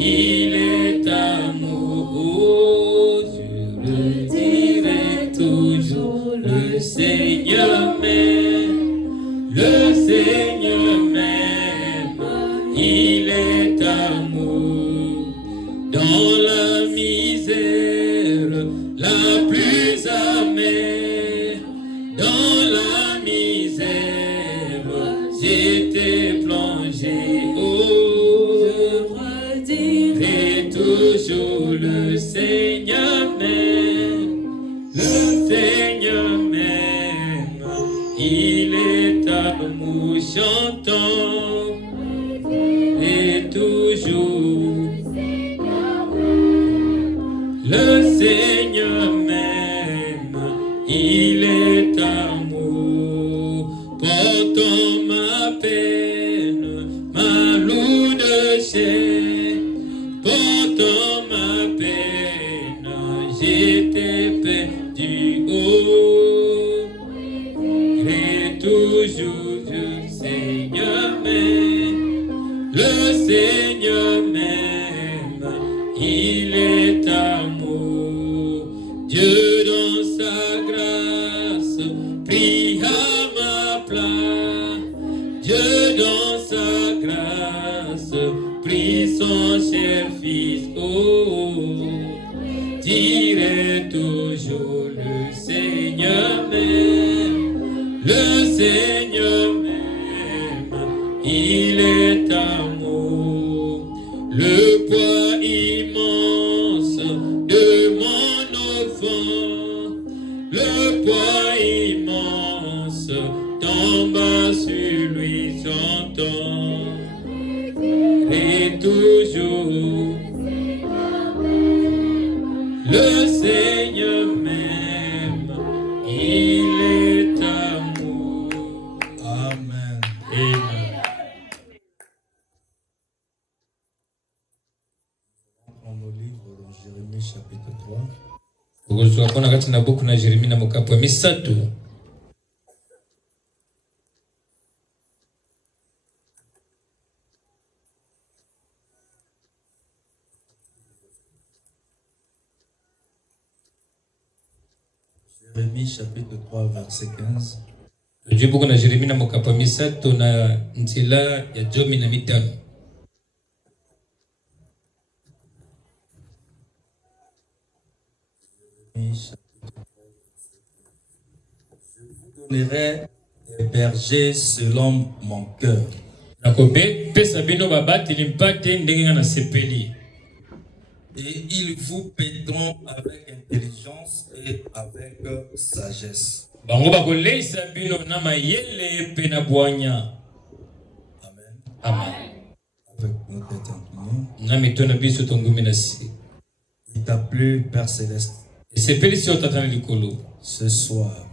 il est amoureux, je le dirai toujours, le Seigneur m'aime, le Seigneur m'aime, il est amour. Dans la misère la plus amère, dans la misère j'étais plongé, oh, je redirai toujours, le Seigneur m'aime, le Seigneur m'aime, il est amour, chantant et toujours. Le Seigneur m'aime, il est amour, portant ma peine, ma lourde chair, portant ma peine, j'étais perdu, oh, et toujours le Seigneur m'aime, le Seigneur m'aime, il est amour. Dieu dans sa grâce prie à ma place. Dieu dans sa grâce prie son cher fils. Oh, dirai toujours, le Seigneur m'aime, le Seigneur m'aime, il est amour. Le poids immense de mon enfant, le poids immense tombe sur lui, j'entends, et toujours, le Seigneur m'aime, il est amour. Amen. Amen. Dans le livre de Jérémie chapitre 3. Ugonjwa wako nakati na buku na Jeremia na mukapo misatu. Jérémie chapitre 3 verset 15. Buku na Jeremia na mukapo misatu na nzila ya jomi na mitano. Je vous donnerai des bergers selon mon cœur. Et ils vous paieront avec intelligence et avec sagesse. Amen. Amen. Avec nos têtes inclinées. Il t'a plu, Père Céleste, ce soir,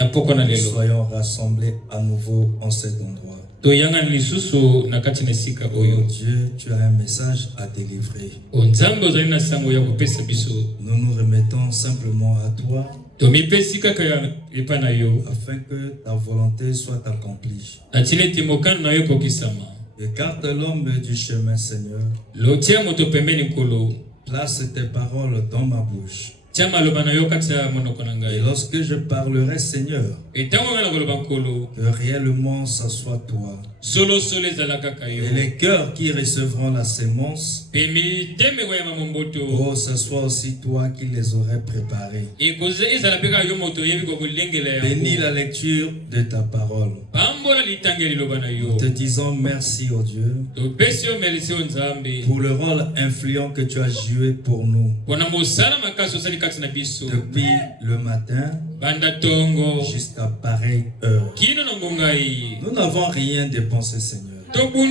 nous soyons rassemblés à nouveau en cet endroit. Oh Dieu, tu as un message à délivrer. Nous nous remettons simplement à toi afin que ta volonté soit accomplie. Écarte l'homme du chemin, Seigneur. Place tes paroles dans ma bouche. Et lorsque je parlerai, Seigneur, que réellement ça soit toi. Et les cœurs qui recevront la sémence, oh, ce soit aussi toi qui les aurais préparés. Bénis la lecture de ta parole. Nous te disons merci, oh Dieu, pour le rôle influent que tu as joué pour nous. Depuis le matin jusqu'à pareille heure. Nous n'avons rien dépensé, Seigneur. Nous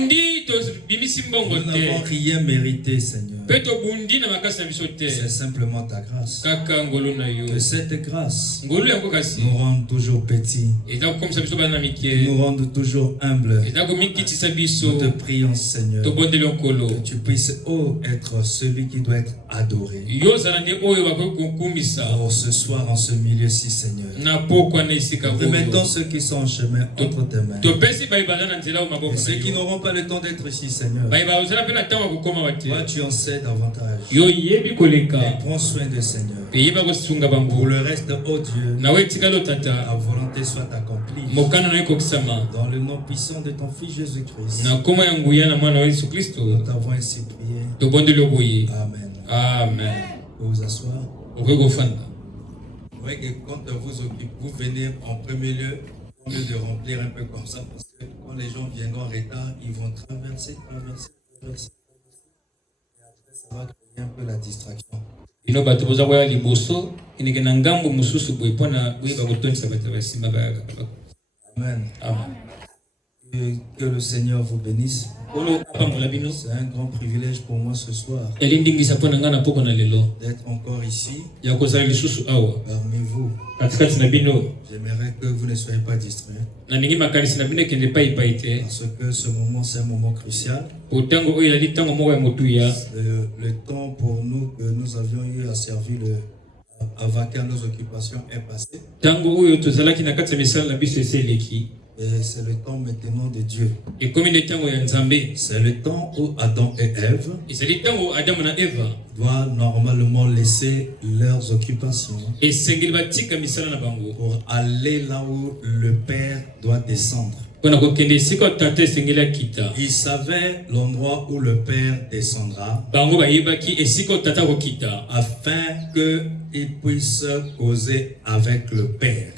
n'avons rien mérité, Seigneur. C'est simplement ta grâce. Que cette grâce nous rende toujours petits, nous rende toujours humbles. Nous te prions, Seigneur, que tu puisses être celui qui doit être adoré. Oh, ce soir en ce milieu-ci, Seigneur, remettons ceux qui sont en chemin entre tes mains. Et ceux qui n'auront pas le temps d'être ici, Seigneur, toi tu en sais davantage. Et prends soin de Seigneur. Pour le reste, oh Dieu, ta volonté soit accomplie. Dans le nom puissant de ton Fils Jésus-Christ, nous t'avons ainsi prié. Amen. Amen. Vous vous asseoir. Vous voyez que quand vous venez en premier lieu, au lieu de remplir un peu comme ça, parce que quand les gens viendront en retard, ils vont traverser. Et après, ça va créer un peu la distraction. Amen. Amen. Que le Seigneur vous bénisse. C'est un grand privilège pour moi ce soir d'être encore ici parmi vous. J'aimerais que vous ne soyez pas distraits, parce que ce moment c'est un moment crucial. Le temps pour nous que nous avions eu à servir à vaquer à nos occupations est passé. Et c'est le temps maintenant de Dieu. C'est le temps où Adam et Ève doivent normalement laisser leurs occupations pour aller là où le Père doit descendre. Ils savaient l'endroit où le Père descendra afin qu'ils puissent causer avec le Père.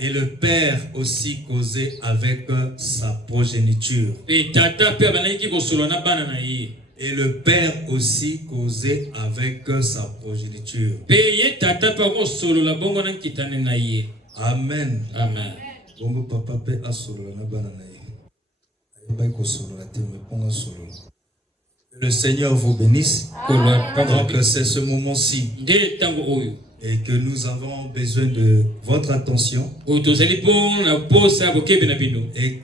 Et le Père aussi causer avec sa progéniture. Et le Père aussi causait avec sa progéniture. Amen. Amen. Que le Seigneur vous bénisse. Donc c'est ce moment-ci. Et que nous avons besoin de votre attention. Et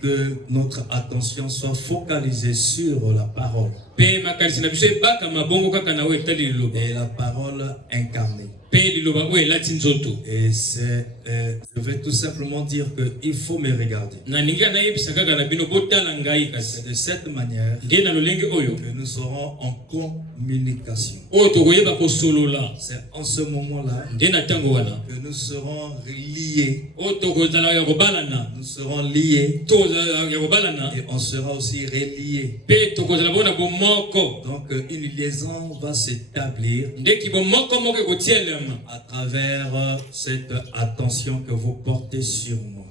que notre attention soit focalisée sur la parole. Et la parole incarnée. Et je vais tout simplement dire qu'il faut me regarder. C'est de cette manière que nous serons en communication. C'est en ce moment-là que nous serons liés. Nous serons liés. Et on sera aussi reliés. Donc une liaison va s'établir à travers cette attention que vous portez sur moi.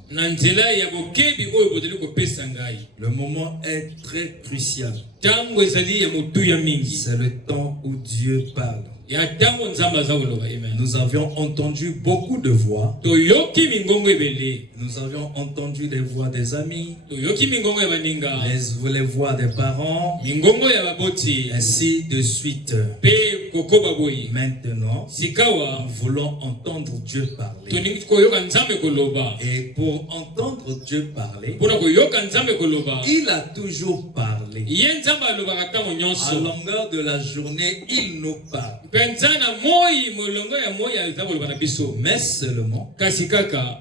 Le moment est très crucial. C'est le temps où Dieu parle. Nous avions entendu beaucoup de voix. Nous avions entendu les voix des amis, les voix des parents, ainsi de suite. Maintenant, nous voulons entendre Dieu parler. Et pour entendre Dieu parler, il a toujours parlé. À longueur de la journée, il nous parle. Mais seulement,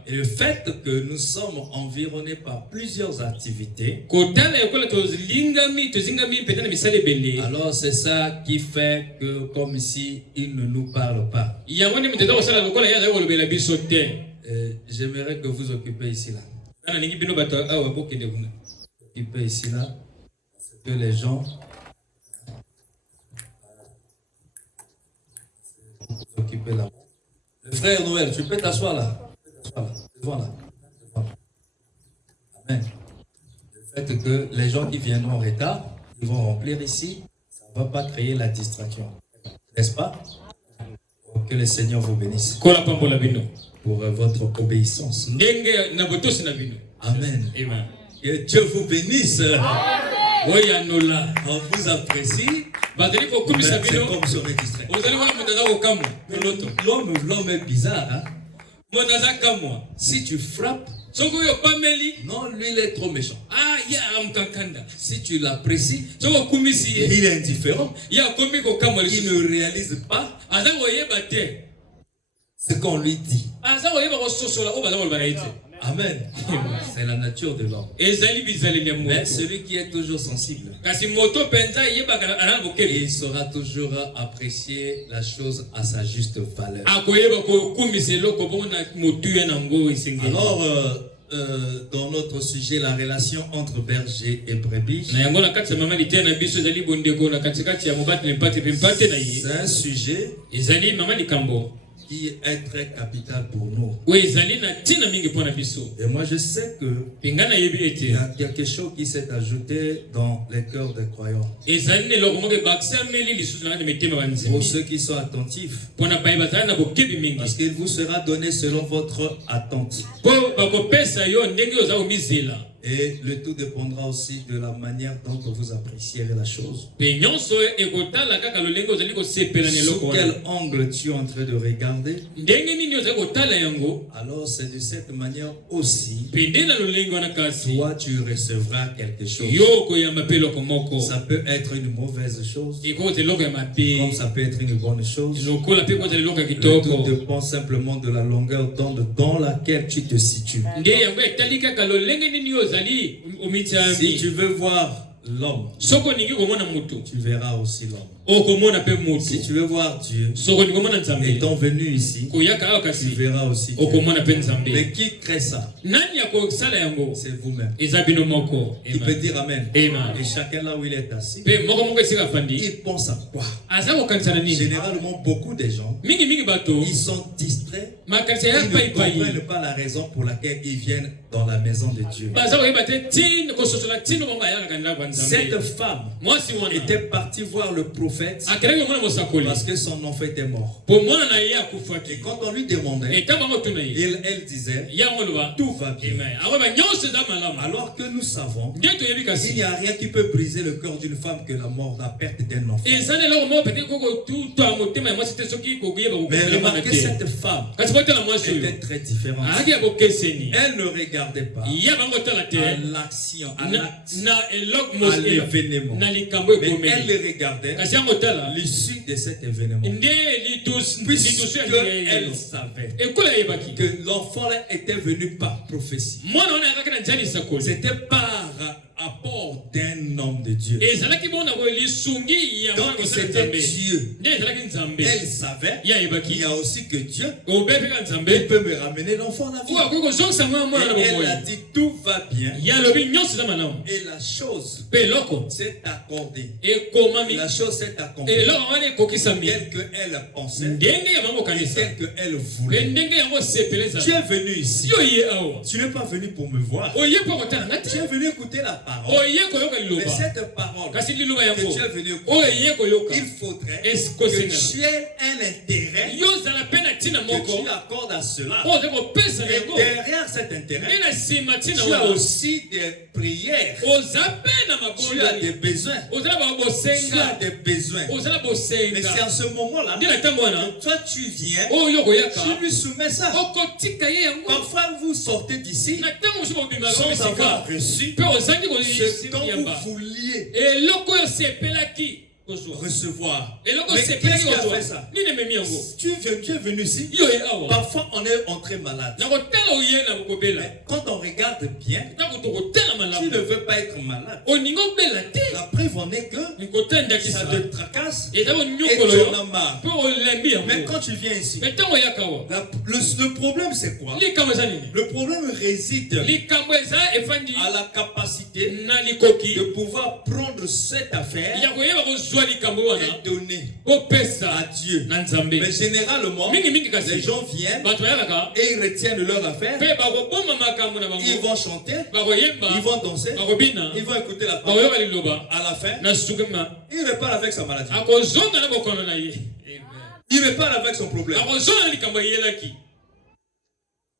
et le fait que nous sommes environnés par plusieurs activités, alors c'est ça qui fait que comme ici, il ne nous parle pas. J'aimerais que vous occupiez ici là. Occupez ici là, parce que les gens occuper là. Le frère Noël, tu peux t'asseoir là. Devant là. Amen. Le fait que les gens qui viendront en retard, ils vont remplir ici, ça ne va pas créer la distraction. N'est-ce pas? Que le Seigneur vous bénisse pour votre obéissance. Amen. Que Dieu vous bénisse. On vous apprécie. C'est comme sur les distraits. L'homme est bizarre. Hein? Si tu frappes, non, lui il est trop méchant. Si tu l'apprécies, il est indifférent. Il ne réalise pas ce qu'on lui dit. Amen. C'est la nature de l'homme. Mais celui qui est toujours sensible, il saura toujours apprécier la chose à sa juste valeur. Alors, dans notre sujet, la relation entre berger et brebis, c'est un sujet qui est très capital pour nous. Et moi je sais que il y a quelque chose qui s'est ajouté dans les cœurs des croyants. Pour ceux qui sont attentifs, parce qu'il vous sera donné selon votre attente. Et le tout dépendra aussi de la manière dont vous apprécierez la chose. Sous quel angle tu es en train de regarder, alors c'est de cette manière aussi toi tu recevras quelque chose. Ça peut être une mauvaise chose comme ça peut être une bonne chose. Le tout dépend simplement de la longueur d'onde dans laquelle tu te situes. Si tu veux voir l'homme, tu verras aussi l'homme. Si tu veux voir Dieu étant venu ici, tu verras aussi Dieu. Mais qui crée ça? C'est vous-même. Il peut dire Amen. Et chacun là où il est assis, il pense à quoi? Généralement, beaucoup de gens, ils sont distraits. Ils ne comprennent pas la raison pour laquelle ils viennent dans la maison de Dieu. Cette femme était partie voir le prophète parce que son enfant était mort. Et quand on lui demandait, elle disait tout va bien. Alors que nous savons qu'il n'y a rien qui peut briser le cœur d'une femme que la mort, la perte d'un enfant. Mais remarquez, cette femme était très différente. Elle ne regardait pas à l'action, à l'événement. Mais elle regardait l'issue de cet événement. Puisqu'elle savait que l'enfant était venu par prophétie. C'était par apport d'un homme de Dieu. Donc c'était Dieu. Elle savait qu'il y a aussi que Dieu peut me ramener l'enfant à la vie. Et elle a dit tout va bien. Et la chose s'est accordée. La chose s'est accomplie. Tel qu'elle pensait et tel qu'elle voulait. Tu es venu ici. Tu n'es pas venu pour me voir. Tu es venu écouter la parole. Mais cette parole que tu es venu écouter, il faudrait que tu aies un intérêt que tu accordes à cela. Et derrière cet intérêt, tu as aussi des prières. Tu as des besoins. Tu as des besoins. Mais c'est en ce moment-là que toi tu viens, tu lui soumets ça. Parfois vous sortez d'ici sans avoir reçu ce dont vous vouliez recevoir. Mais qu'est-ce qui a fait ça? Tu es venu ici. Parfois on est entré malade. Mais quand on regarde bien, tu ne veux pas être malade. La preuve en est que ça te tracasse et tu en as marre. Mais quand tu viens ici, le problème c'est quoi? Le problème réside à la capacité de pouvoir prendre cette affaire et donner à Dieu. Mais généralement, les gens viennent et ils retiennent leur affaire. Ils vont chanter, ils vont danser, ils vont écouter la parole. À la fin, il repart avec sa maladie. Il repart avec son problème.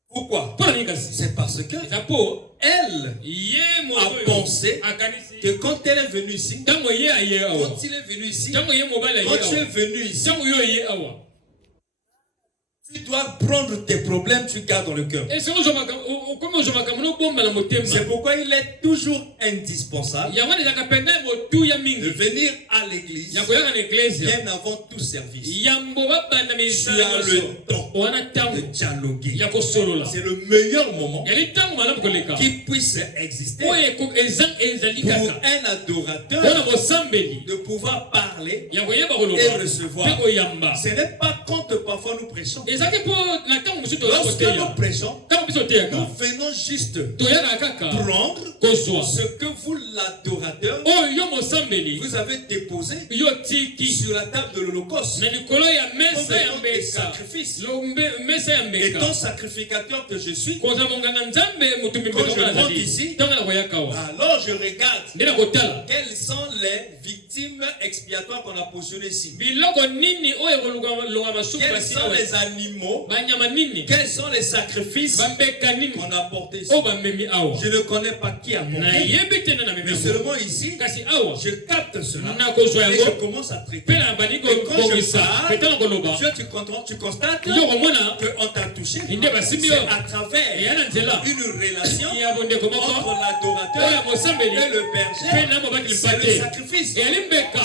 Pourquoi? C'est parce que elle a pensé que quand elle est venue ici, quand il est venu ici, quand tu es venu ici, tu dois prendre tes problèmes, tu gardes dans le cœur. C'est pourquoi il est toujours indispensable de venir à l'église bien avant tout service. Tu as le temps de dialoguer. C'est le meilleur moment qui puisse exister pour un adorateur de pouvoir parler et recevoir. Ce n'est pas quand parfois nous prêchons. Lorsque nous prêchons, nous venons juste prendre ce que vous, l'adorateur, vous avez déposé sur la table de l'Holocauste comme des sacrifices. Et ton sacrificateur que je suis, quand je monte ici, alors je regarde quelles sont les victimes expiatoires qu'on a positionnées ici. Quels sont les animaux, quels sont les sacrifices qu'on a portés ici. Je ne connais pas qui a porté, mais seulement ici, je capte cela et je commence à traiter. Et quand je parle, tu constates qu'on t'a touché. C'est à travers une relation entre l'adorateur et le berger. C'est le sacrifice.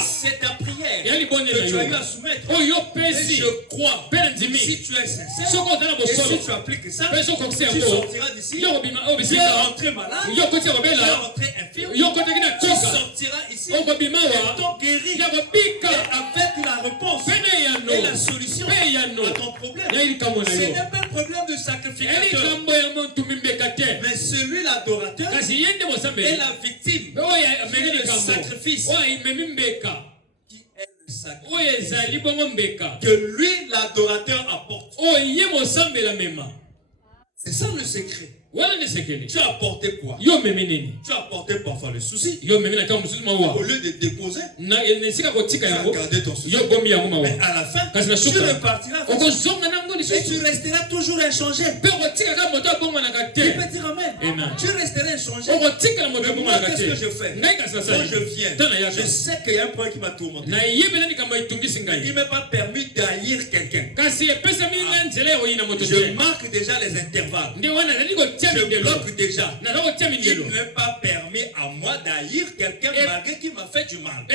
C'est ta prière que tu as eu à soumettre. Et je crois, si tu es sincère et si tu appliques ça, tu sortiras d'ici. Tu es rentré malade, tu es rentré infirme, tu sortiras ici étant guéri et avec la réponse et la solution à ton problème. Ce n'est pas un problème de sacrificateur, mais celui l'adorateur est la victime, qui est le sacrifice, que lui l'adorateur apporte. C'est ça le secret. Tu as apporté quoi? Tu as apporté parfois le souci. Au lieu de déposer, tu as gardé ton souci. Mais à la fin, tu repartiras et tu resteras toujours inchangé. Tu peux dire amen. Tu resteras inchangé. Mais moi, qu'est-ce que je fais? Quand je viens, je sais qu'il y a un point qui m'a tourmenté. Il ne m'a pas permis d'haïr quelqu'un. Je marque déjà les intervalles. Je bloque déjà. Il ne m'est pas permis à moi d'haïr quelqu'un malgré qu'il m'a fait du mal.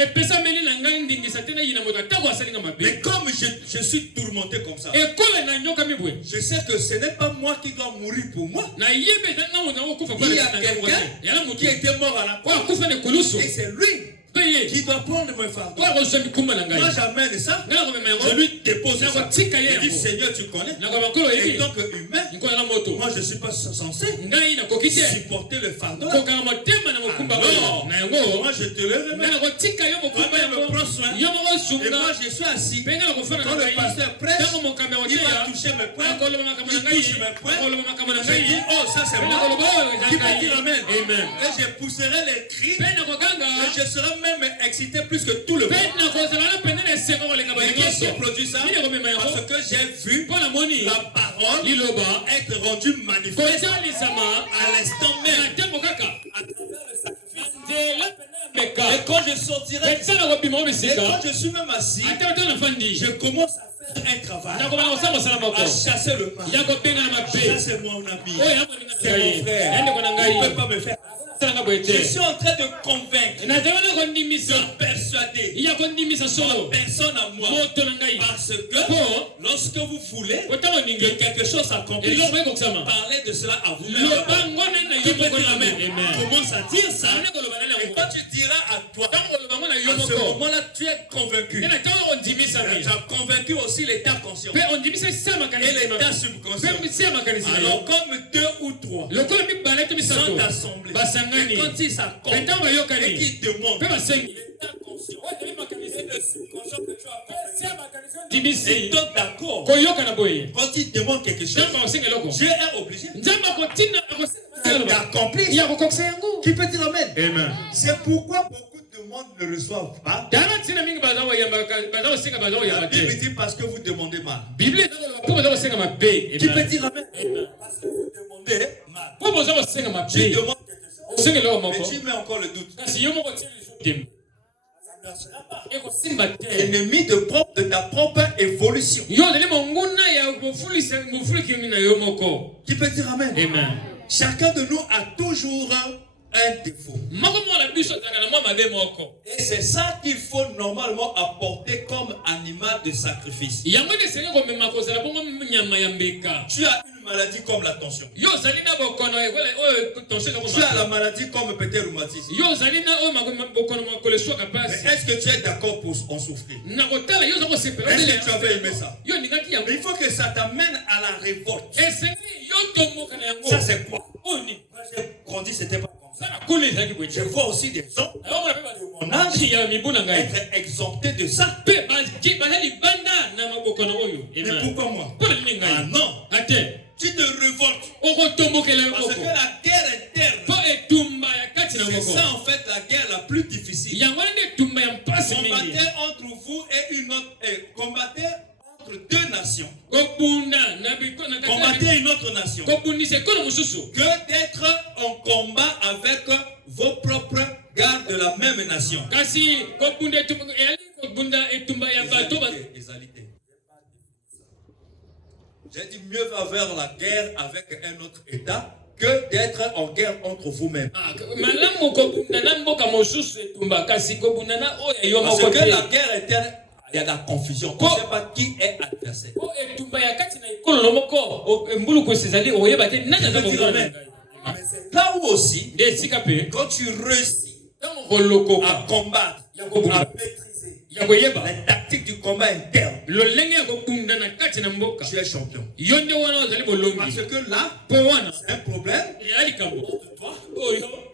Mais comme je suis tourmenté comme ça, je sais que ce n'est pas moi qui dois mourir pour moi. Il y a quelqu'un qui était mort à la croix. Et c'est lui qui doit prendre mes fardeaux. Moi j'amène ça, je lui dépose ça. Je dis Seigneur, tu connais. Et tant qu'humain, moi je ne suis pas censé supporter le fardeau. Alors, moi je te le remets. Il me prend soin. Et moi je suis assis. Quand le pasteur prêche, il va toucher mes poings. Il touche mes poings. Je dis oh ça c'est moi. Qui va dire amen. Et je pousserai les cris. Et je serai même excité plus que tout le monde. Et qu'est-ce qui produit ça? Parce que j'ai vu la parole être rendue manifeste à l'instant même. Et quand je sortirai, et quand je suis même assis, je commence à faire un travail, à chasser le mal. Ça c'est mon ami, c'est mon frère. Il ne peut pas me faire. Je suis en train de convaincre, de persuader personne à moi. Parce que lorsque vous voulez que quelque chose s'accomplisse, parlez de cela à vous-même. Qui peut dire amen? Commence à dire ça. Et quand tu diras à toi, à ce moment-là, tu es convaincu. Tu as convaincu aussi l'état conscient et l'état subconscient. Alors comme 2 ou 3 sont assemblés, et quand ils s'accordent et qu'ils demandent l'état conscient et le subconscient que tu as et donc d'accord, quand ils demandent quelque chose, Dieu est obligé d'accomplir. Qui peut dire amen? C'est pourquoi beaucoup de demandent ne reçoivent pas. La Bible dit parce que vous demandez mal. Qui peut dire amen? Parce que vous demandez mal. Tu demandes quelque chose, mais tu mets encore le doute. Ennemi de ta propre évolution. Qui peut dire amen? Amen. Chacun de nous a toujours un défaut. Et c'est ça qu'il faut normalement apporter comme animal de sacrifice. Tu as une maladie comme la tension. Tu as la maladie comme peut-être le rhumatisme. Mais est-ce que tu es d'accord pour en souffrir? Est-ce que tu avais aimé ça? Mais il faut que ça t'amène à la révolte. Ça c'est quoi? Moi j'ai grandi, c'était pas comme ça. Je vois aussi des gens de mon âge être exemptés de ça. Mais pourquoi moi? Ah non. Tu te révoltes. Parce que la guerre interne, c'est ça en fait la guerre la plus difficile. Combattez entre vous et une autre. Combattez entre deux nations. Combattez une autre nation. Que d'être en combat avec vos propres gardes de la même nation. J'ai dit mieux va vers la guerre avec un autre État que d'être en guerre entre vous-même. Parce que la guerre interne, il y a de la confusion. On ne sait pas qui est adversaire. Mais c'est là où aussi, quand tu réussis à combattre, à maîtriser les tactiques du combat interne, tu es champion. Parce que là, c'est un problème entre toi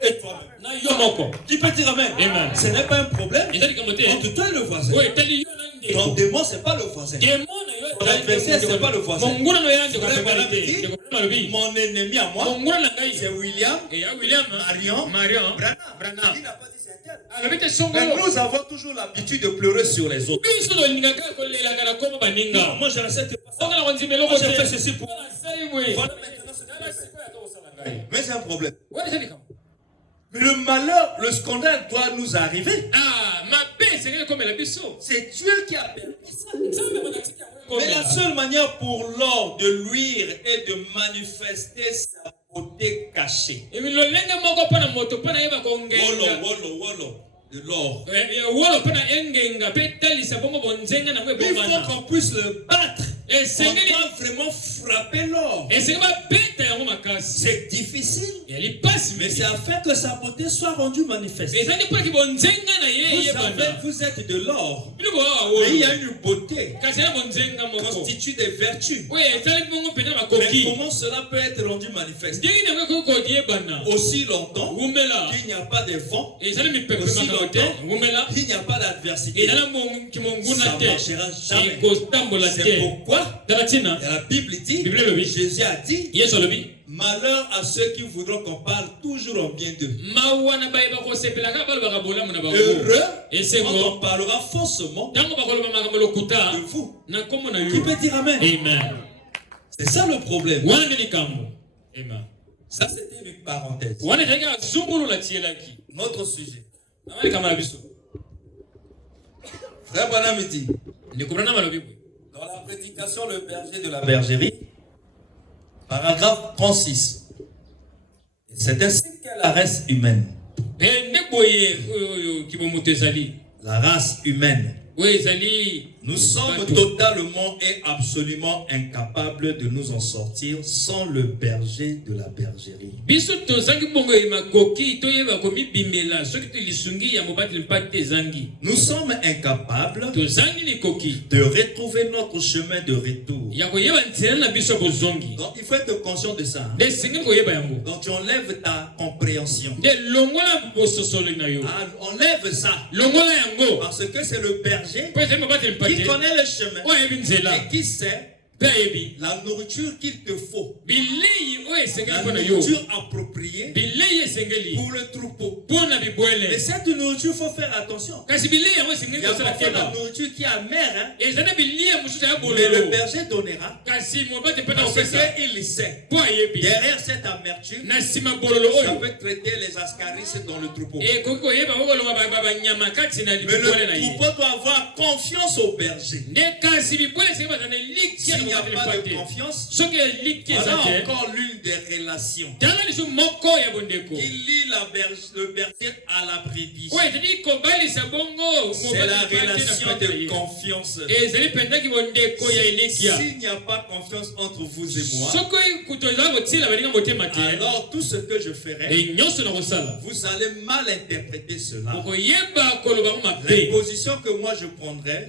et toi-même. Qui peut dire amen? Ce n'est pas un problème entre toi et le voisin. Ton démon, ce n'est pas le voisin. Ton adversaire, ce n'est pas le voisin. Mon ennemi à moi, c'est William, Marion, Branham. Il n'a pas dit c'est tel. Mais nous avons toujours l'habitude de pleurer sur les autres. Non, moi je n'accepte pas ça. Moi j'ai fait ceci pour. Voilà, mais c'est un problème. Mais le malheur, le scandale doit nous arriver. C'est Dieu qui a permis ça. Mais la seule manière pour l'or de luire et de manifester sa beauté cachée. Wolo, de l'or. Il faut qu'on puisse le battre. On doit vraiment frapper l'or. C'est difficile, mais c'est afin que sa beauté soit rendue manifeste. Vous êtes de l'or, mais il y a une beauté constituée des vertus. Mais comment cela peut être rendu manifeste? Aussi longtemps qu'il n'y a pas de vent, aussi longtemps qu'il n'y a pas d'adversité, ça ne marchera jamais. C'est pourquoi la Bible dit, Jésus a dit, malheur à ceux qui voudront qu'on parle toujours en bien d'eux. Heureux quand on parlera faussement de vous. Qui peut dire amen? C'est ça le problème. Ça c'était une parenthèse. Notre sujet. Frère Branham dit, dans la prédication Le berger de la bergerie, paragraphe 36, c'est ainsi qu'est la race humaine. La race humaine. Nous sommes totalement et absolument incapables de nous en sortir sans le berger de la bergerie. Nous sommes incapables de retrouver notre chemin de retour. Donc il faut être conscient de ça. Donc tu enlèves ta compréhension. Enlève ça. Parce que c'est le berger qui connaît le chemin et qui sait la nourriture qu'il te faut, la la nourriture appropriée pour le troupeau. Mais cette nourriture, il faut faire attention. Il y a parfois la nourriture qui est amère, hein? Mais le berger donnera parce qu'il sait. Derrière cette amertume, ça peut traiter les ascaris dans le troupeau. Mais le troupeau doit avoir confiance au berger. S'il n'y a pas de confiance, voilà encore l'une des relations qui lie le berger à la brebis. C'est la relation de confiance. S'il n'y a pas confiance entre vous et moi, alors tout ce que je ferai, vous allez mal interpréter cela. Les positions que moi je prendrai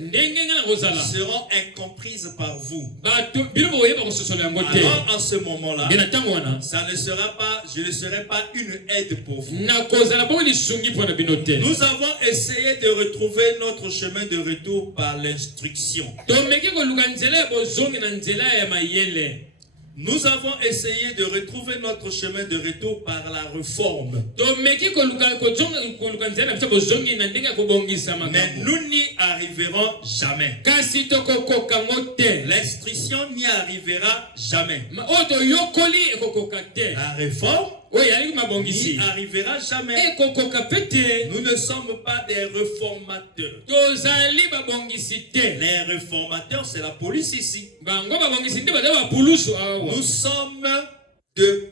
seront incomprises par vous. Alors en ce moment-là, ça ne sera pas, je ne serai pas une aide pour vous. Nous avons essayé de retrouver notre chemin de retour par l'instruction. Nous avons essayé de retrouver notre chemin de retour par la réforme. Mais nous n'y arriverons jamais. L'instruction n'y arrivera jamais. La réforme n'y arrivera jamais. Nous ne sommes pas des réformateurs. Les réformateurs, c'est la police ici. Nous sommes des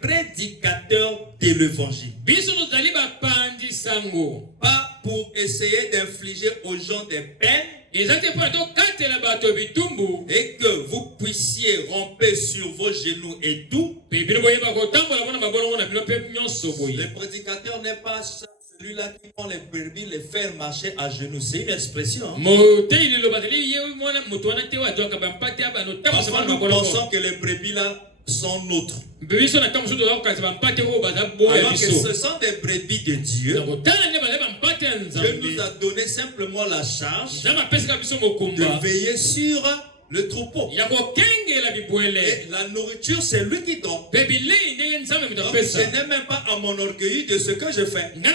prédicateurs de l'évangile. Pas pour essayer d'infliger aux gens des peines et que vous puissiez ramper sur vos genoux et tout. Le prédicateur n'est pas celui-là qui prend les brebis, les faire marcher à genoux. C'est une expression. Parfois nous pensons que les brebis là sont nôtres. Alors que ce sont des brebis de Dieu. Dieu nous a donné simplement la charge de veiller sur le troupeau. Et la nourriture, c'est lui qui donne. Donc, je n'ai même pas à m'enorgueillir de ce que je fais. Vous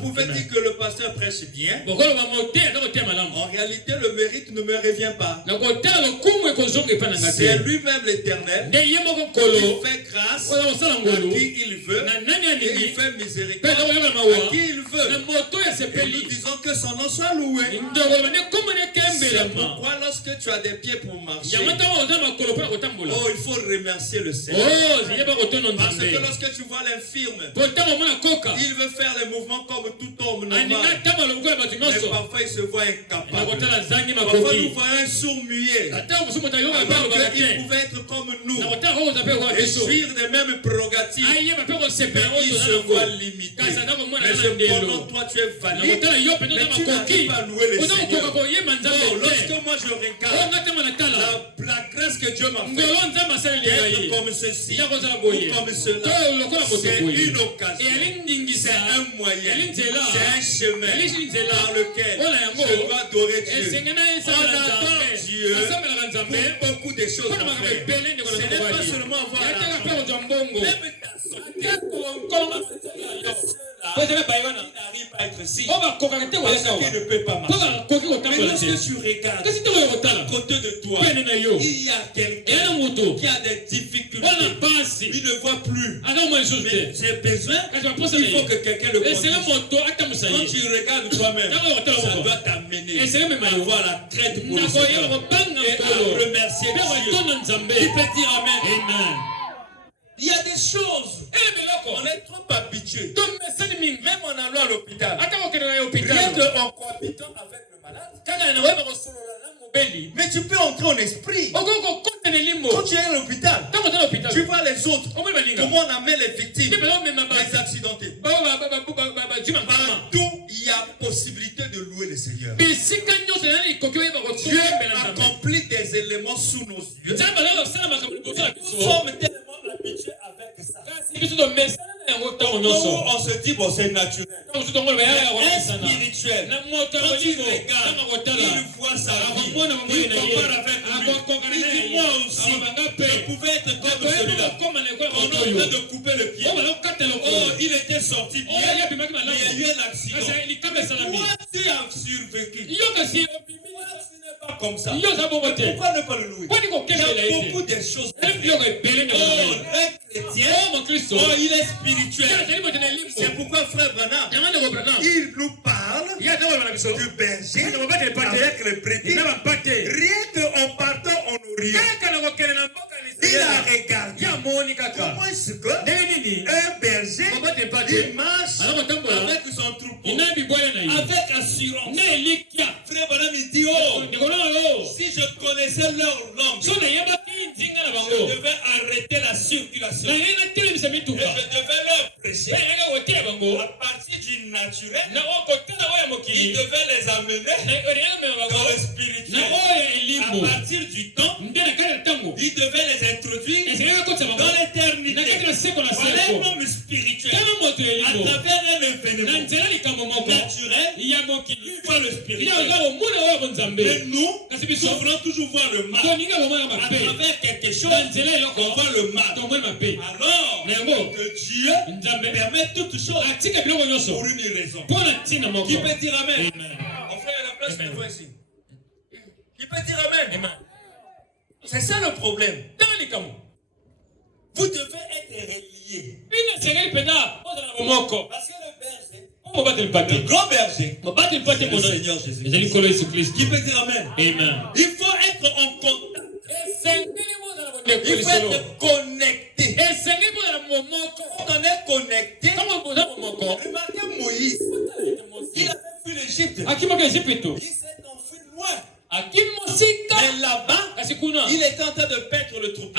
pouvez dire que le pasteur prêche bien. En réalité, le mérite ne me revient pas. C'est lui-même l'Éternel qui fait grâce à qui il veut et il fait miséricorde à qui il veut. Et nous disons que son nom soit loué. C'est pourquoi lorsque tu as des pieds pour marcher, il faut remercier le Seigneur. Parce que lorsque tu vois l'infirme, il veut faire les mouvements comme tout homme normal. Mais parfois il se voit incapable. Parfois nous voyons un sourd muet, alors qu'il pouvait être comme nous et jouir des mêmes prérogatives. Mais il se voit limité. Mais cependant toi tu es valide, mais tu n'arrives pas à louer le Seigneur. Lorsque moi je regarde la grâce que Dieu m'a fait, être comme ceci ou comme cela, c'est une occasion, c'est un moyen, c'est un chemin par lequel je dois adorer Dieu. On adore Dieu pour beaucoup de choses. Ce n'est pas seulement avoir l'argent, même ta santé. Il n'arrive pas à être ici parce qu'il ne peut pas marcher. Mais lorsque tu regardes à côté de toi, il y a quelqu'un qui a des difficultés. Il ne voit plus. Mais j'ai besoin, il faut que quelqu'un le conduise. Quand tu regardes toi-même, ça doit t'amener à avoir la crainte pour le Seigneur et à remercier Dieu. Tu peux dire Amen. Il y a des choses, on est trop habitué. Même en allant à l'hôpital, rien qu'en cohabitant avec le malade, mais tu peux entrer en esprit. Quand tu es à l'hôpital, tu vois les autres, comment on amène les victimes, les accidentés. Partout, il y a possibilité de louer le Seigneur. Dieu accomplit des éléments sous nos yeux. Nous sommes tellement habitués avec ça. On se dit, bon, c'est naturel. Un spirituel, quand il regarde, il voit sa vie, il compare avec lui. Il dit, moi aussi, je pouvais être comme celui-là. On est en train de couper le pied. Oh, il était sorti bien, mais il y a eu un accident. Moi, tu as survécu. Pas comme ça. Pourquoi ne pas le louer? Il y a beaucoup de choses. Un chrétien, il est spirituel. C'est pourquoi frère Branham, il nous parle du berger avec le brebis. Rien qu'en partant en Orient, il a regardé comment est-ce qu'un berger il marche avec son troupeau, avec assurance. Frère Branham il dit, oh, si je connaissais leur langue, je devais arrêter la circulation. Et je devais leur prêcher à partir du naturel. Il devait les amener dans le spirituel. À partir du temps, il devait les introduire dans l'éternité. Voilà un homme spirituel. À travers un événement naturel, il voit le spirituel. Mais nous voulons toujours voir le mal. À travers quelque chose, on voit le mal. Alors que Dieu permet toutes choses pour une raison. Qui peut dire amen? On fait la place de voix ici. Qui peut dire amen? C'est ça le problème. Vous devez être reliés. Parce que le berger, le grand berger, c'est le Seigneur Jésus-Christ. Qui peut dire amen? Il faut être en contact. Il faut être connecté. Quand on est connecté, remarquez Moïse. Il a fui l'Égypte. Il s'est enfui loin. Mais là-bas, il était en train de paître le troupeau.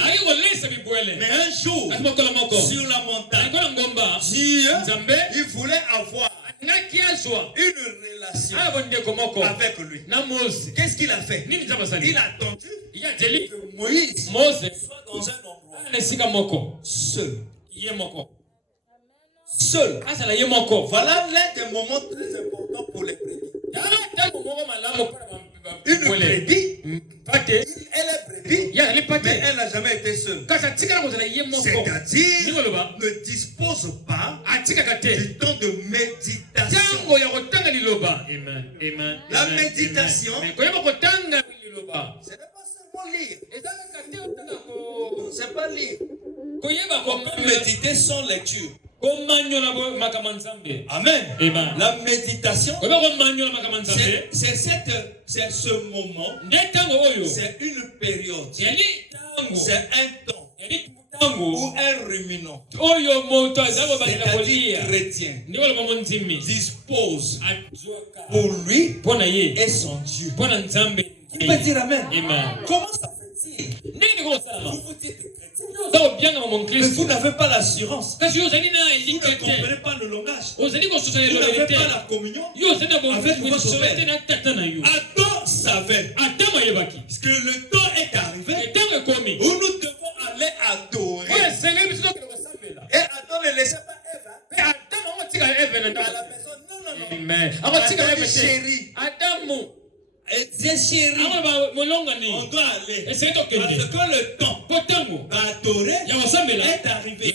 Mais un jour, sur la montagne, Dieu, il voulait avoir une relation avec lui. Qu'est-ce qu'il a fait? Il a attendu que Moïse soit dans un endroit seul. Seul. Voilà l'un des moments très importants pour les brebis. Une brebis, elle est brebis, mais elle n'a jamais été seule. C'est-à-dire, ne dispose pas du temps de méditation. La méditation, ce n'est pas seulement lire. C'est pas lire. On peut méditer sans lecture. Amen. La méditation, c'est ce moment, c'est une période, c'est un temps où un ruminant, c'est-à-dire chrétien, dispose pour lui et son Dieu. Il peut dire amen. Comment ça fait-il? Vous vous dites mais vous n'avez pas l'assurance. Vous ne comprenez pas le langage. Vous n'avez pas la communion avec votre Père. Adam savait que le temps est arrivé où nous devons aller adorer. Et Adam ne laissait pas Ève à la maison. Non. Adam chérie. Et Dieu chéri, on doit aller. Parce que le temps d'adorer est arrivé.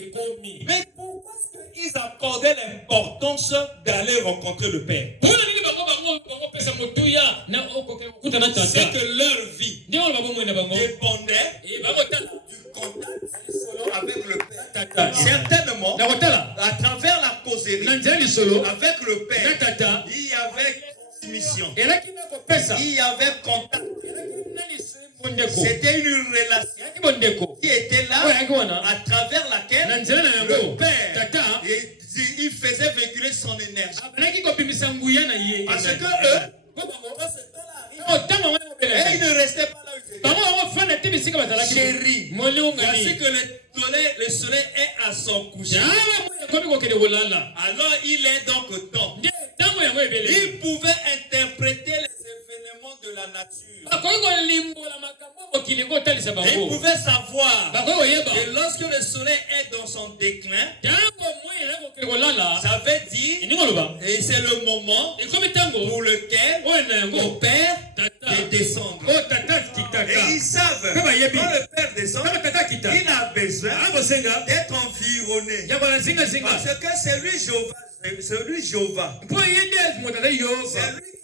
Mais pourquoi est-ce qu'ils accordaient l'importance d'aller rencontrer le Père? C'est que leur vie dépendait du contact avec le Père. Certainement, à travers la causerie avec le Père, il y avait mission. Il y avait contact. C'était une relation qui était là à travers laquelle le Père il faisait véhiculer son énergie. Parce que eux, et il ne restait pas là. Chérie, voici que le soleil est à son coucher. Alors il est donc temps. Il pouvait interpréter les événements de la nature. Il pouvait savoir que lorsque le soleil est dans son déclin, ça veut dire Et c'est le moment pour lequel mon père est descendre. Et ils savent, quand le père descend, il a besoin d'être environné. Parce que c'est lui Jéhovah. C'est lui qui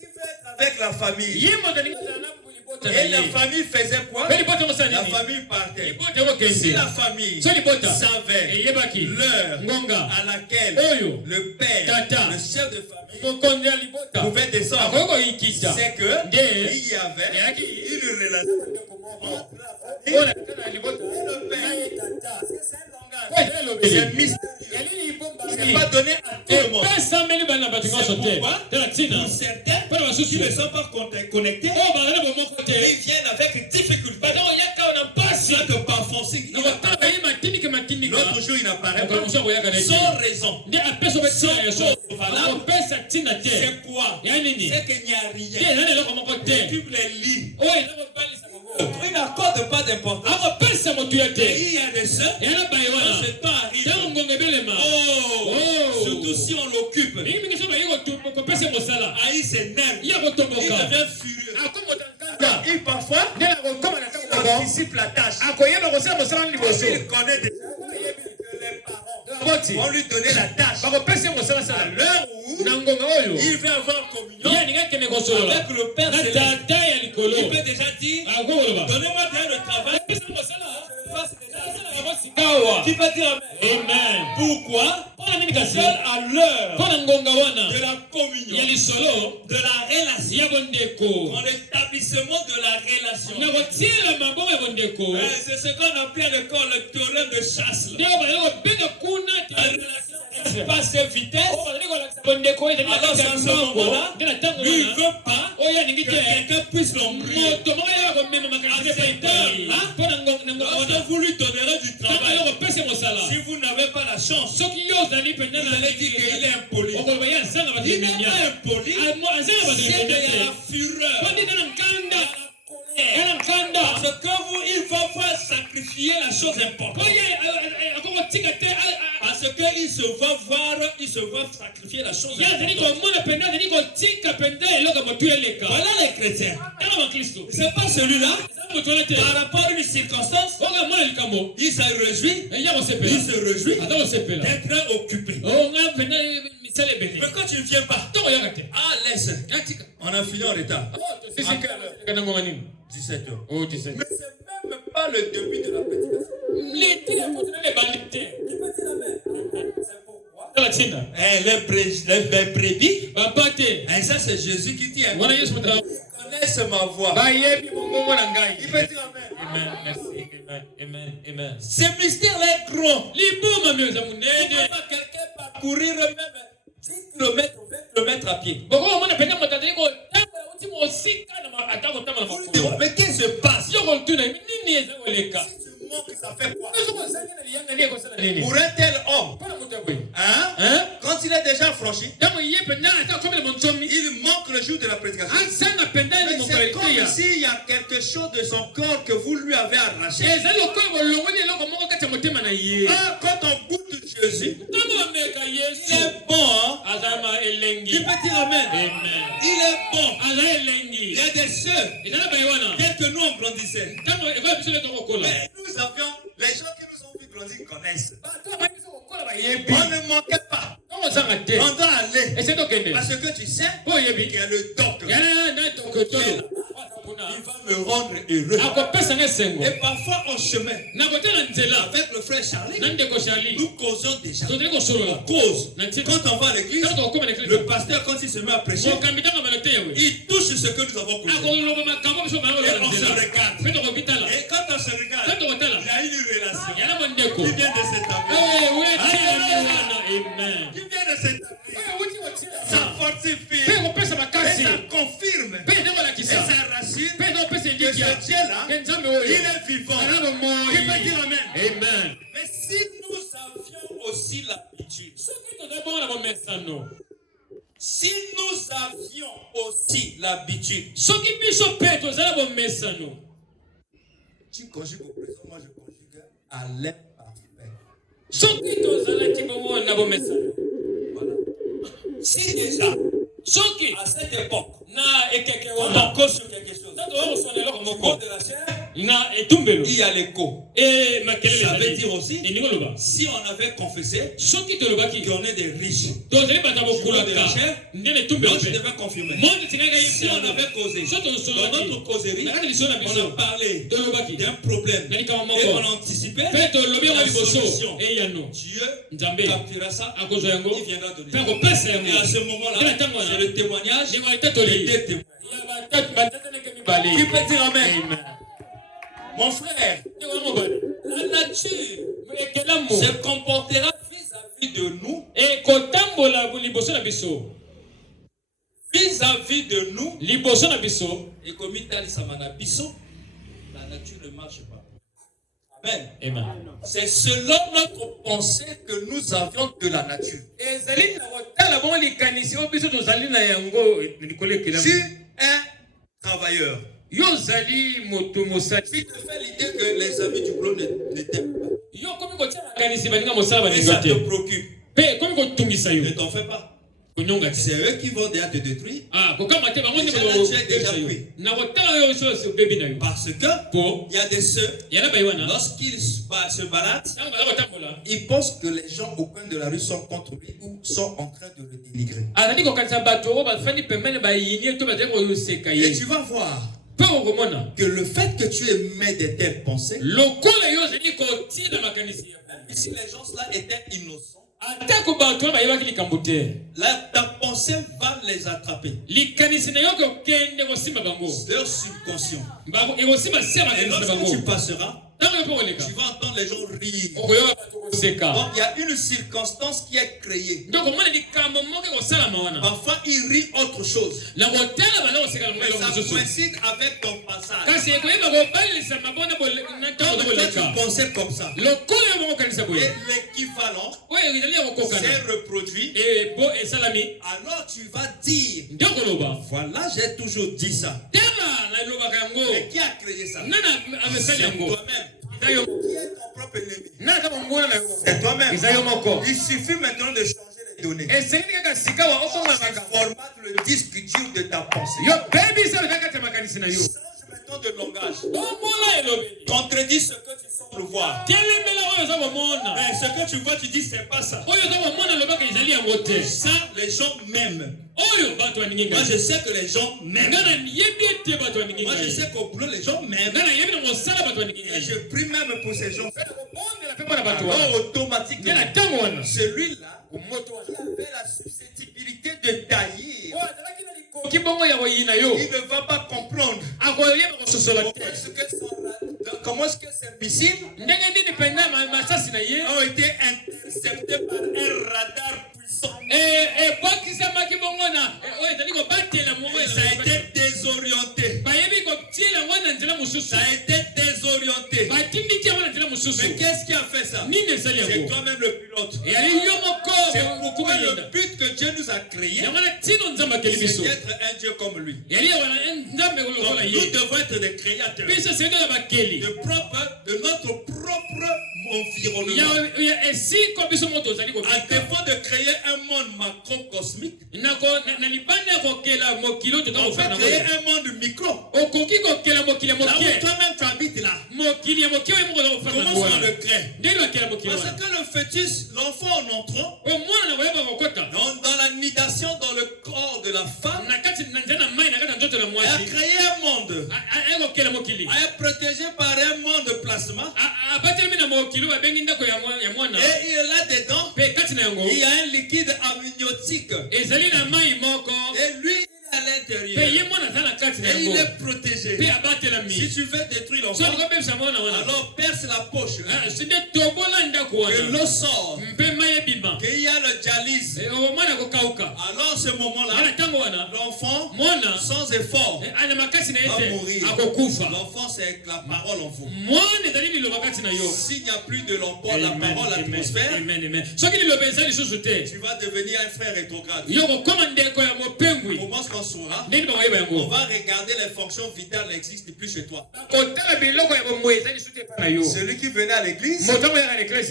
fait avec la famille. Et la famille faisait quoi? La famille partait. Si la famille savait l'heure à laquelle le père, le chef de famille, pouvait descendre, c'est qu'il y avait une relation entre la famille et le père. C'est mystérieux. C'est pas donné à tout le monde. C'est pourquoi, pour certains qui ne sont pas connectés, ils viennent avec difficulté. Notre parfum, l'autre jour, il n'apparaît pas. Sans raison. C'est quoi? C'est qu'il n'y a rien. Tu les lis. Il n'accorde pas d'importance. Et il y a des sœurs, quand ce temps arrive, surtout si on l'occupe, il s'énerve, il devient furieux. Et parfois, il anticipe la tâche. Il connaît déjà que les parents vont lui donner la tâche. À l'heure où il veut avoir communion avec le Père Céleste, il peut déjà dire, donnez-moi bien le travail. Tu peux dire Amen. Pourquoi? Seul à l'heure de la communion, de la relation, dans l'établissement de la relation, c'est ce qu'on appelle le théorème de Chasles. La relation passe vitesse. Alors à ce moment-là, lui il ne veut pas que quelqu'un puisse l'embrouiller. Lorsque vous lui donnerez du travail, si vous n'avez pas la chance, vous allez dire qu'il est impoli. Il n'est pas impoli, c'est qu'il y a la fureur. Parce que il va pas sacrifier la chose importante. Parce qu'il se va voir, il se va sacrifier la chose importante. Voilà les chrétiens. C'est pas celui-là. Par rapport à une circonstance, il se réjouit d'être occupé. Mais quand tu ne viens pas, laisse. On a fini en retard. 17h. Oh, 17. Mais c'est même pas le début de la prédication. C'est pourquoi les brebis, ça c'est Jésus qui dit, ils connaissent ma voix. Il peut dire Amen. Merci. Amen. Ce mystère-là est grand. Il ne peut pas quelqu'un parcourir même 10 km ou 20 km à pied. Mais qu'est-ce qui se passe? Si tu manques, ça fait quoi? Pour un tel homme, quand il est déjà franchi, il manque le jour de la prédication. Mais c'est comme s'il y a quelque chose de son corps que vous lui avez arraché. Quand on goûte Jésus, il est bon. Tu peux dire Amen. Il est bon. Il y a des sœurs, telles que nous on grandissait. Mais nous avions, les gens qui nous ont vu grandir connaissent. On ne manquait pas. On doit aller. Parce que tu sais qu'il y a le docteur. Il va me rendre heureux. Et parfois en chemin, avec le frère Charlie, nous causons déjà. On cause. Quand on va à l'église, le pasteur, quand il se met à prêcher, il touche ce que nous avons causé. Et on se regarde. Et quand on se regarde, il y a une relation qui vient de s'établir. Qui vient de s'établir. Ça fortifie. Et ça confirme. Et ça rassure. Que ce Dieu-là, il est vivant. Qui peut dire Amen. Mais si nous avions aussi l'habitude, tu conjugues au présent, moi je conjugue à l'imparfait. Voilà. Si déjà, à cette époque, on en cause sur quelque chose, au cours de la chair, il y a l'écho. Ça veut dire aussi, si on avait confessé qu'on est des riches, au cours de la chair, donc je devais confirmer. Si on avait causé, dans notre causerie, on a parlé d'un problème et on anticipait la solution. Dieu capturera ça, il viendra donner. Et à ce moment-là, c'est le témoignage des deux témoins. Qui peut dire amen? Mon frère, la nature se comportera vis-à-vis de nous. Vis-à-vis de nous. Et comme il t'a dit, la nature ne marche pas. Amen. Amen. C'est selon notre pensée que nous avions de la nature. Tu es travailleur. Tu te fais l'idée que les amis du boulot ne t'aiment pas. Et ça te préoccupe. Ne t'en fais pas. C'est eux qui vont déjà te détruire. Tu es déjà pris. Parce que il y a des ceux, lorsqu'ils se baladent, ils pensent que les gens au coin de la rue sont contre lui ou sont en train de le dénigrer. Et tu vas voir que le fait que tu émets de telles pensées, si les gens là étaient innocents, ta pensée va les attraper. Leur subconscient. Et lorsque tu passeras, tu vas entendre les gens rire. Donc il y a une circonstance qui est créée. Parfois il rit autre chose. Mais ça coïncide avec ton passage. Toi tu pensais comme ça. Et l'équivalent s'est reproduit. Alors tu vas dire, voilà, j'ai toujours dit ça. Mais qui a créé ça? C'est toi-même. Qui est ton propre ennemi? C'est toi-même. Il suffit maintenant de changer les données. Tu formates le disque dur de ta pensée. Change maintenant de langage. Contredis ce que tu sembles voir. Mais ce que tu vois, tu dis c'est pas ça. Ça, les gens m'aiment. Moi je sais que les gens m'aiment. Moi je sais qu'au boulot les gens m'aiment. Et je prie même pour ces gens. Alors automatiquement, celui-là qui avait la susceptibilité de tailler, il ne va pas comprendre comment est-ce que ces missiles ont été interceptés par un radar puissant. Ça a été désorienté. Ça a été désorienté. Mais qu'est-ce qui a fait ça? C'est toi-même le pilote. C'est pourquoi le but que Dieu nous a créé, c'est d'être un Dieu comme lui. Donc, nous devons être des créateurs de notre propre environnement. À défaut de créer un monde macrocosmique, on va créer un monde micro. Là où toi-même tu habites là. Comment on le crée? Parce que le fœtus, l'enfant en entrant, dans la nidation dans le corps de la femme, elle a créé un monde. Elle est protégée par un monde de placement. Et il est là-dedans. Il y a un liquide amniotique. Et lui, à l'intérieur. Et il est protégé. Si tu veux détruire l'enfant, alors perce la poche. Que l'eau sort. Qu'il y a le dialyse. Alors ce moment-là, l'enfant, sans effort, va mourir. L'enfant, c'est la parole en vous. S'il n'y a plus de l'emploi, la parole, l'atmosphère, tu vas devenir un frère rétrograde. Commence comme saura, on va regarder les fonctions vitales n'existent plus chez toi. Celui qui venait à l'église, il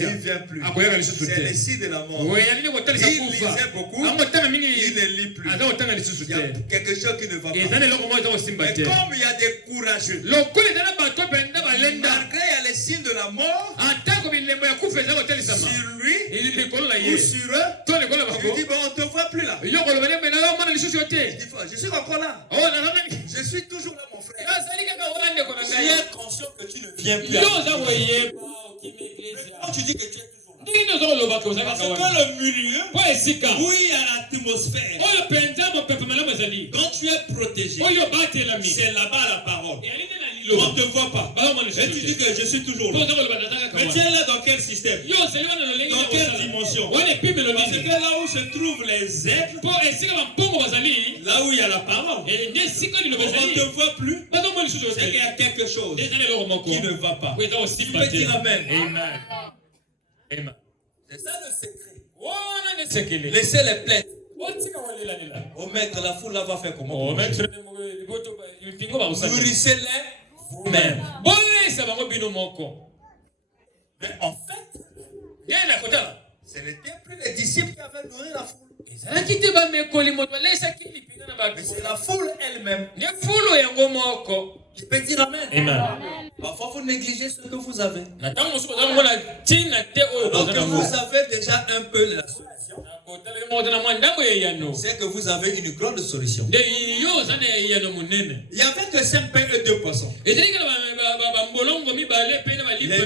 ne vient plus. C'est le signe de la mort. Il lisait beaucoup, il ne lit plus. Il y a quelque chose qui ne va pas. Mais comme il y a des courageux, malgré il y a les signes de la mort, sur lui ou sur eux, il dit bon, on ne te voit plus là. Il dit, je suis encore là. Je suis toujours là, mon frère. Tu es conscient que tu ne viens plus. Quand tu dis que tu es toujours là. Parce que le milieu, où il y a l'atmosphère, quand tu es protégé, c'est là-bas la parole. On ne te voit pas. Et tu dis que je suis toujours là. Mais tu es là dans quel système? Dans quelle dimension? Parce que là où se trouvent les êtres, là où il y a la parole, on ne te voit plus. C'est qu'il y a quelque chose qui ne va pas. Tu peux dire Amen. Amen. C'est ça le secret. Laissez les plaintes. Au maître, la foule là va faire comment? Nourrissez-les vous-même. Mais en fait, ce n'était plus les disciples qui avaient nourri la foule. Mais c'est la foule elle-même. Tu peux dire Amen. Parfois vous négligez ce que vous avez. Alors que vous avez déjà un peu la solution. C'est que vous avez une grande solution. Il n'y avait que 5 pains et 2 poissons. Les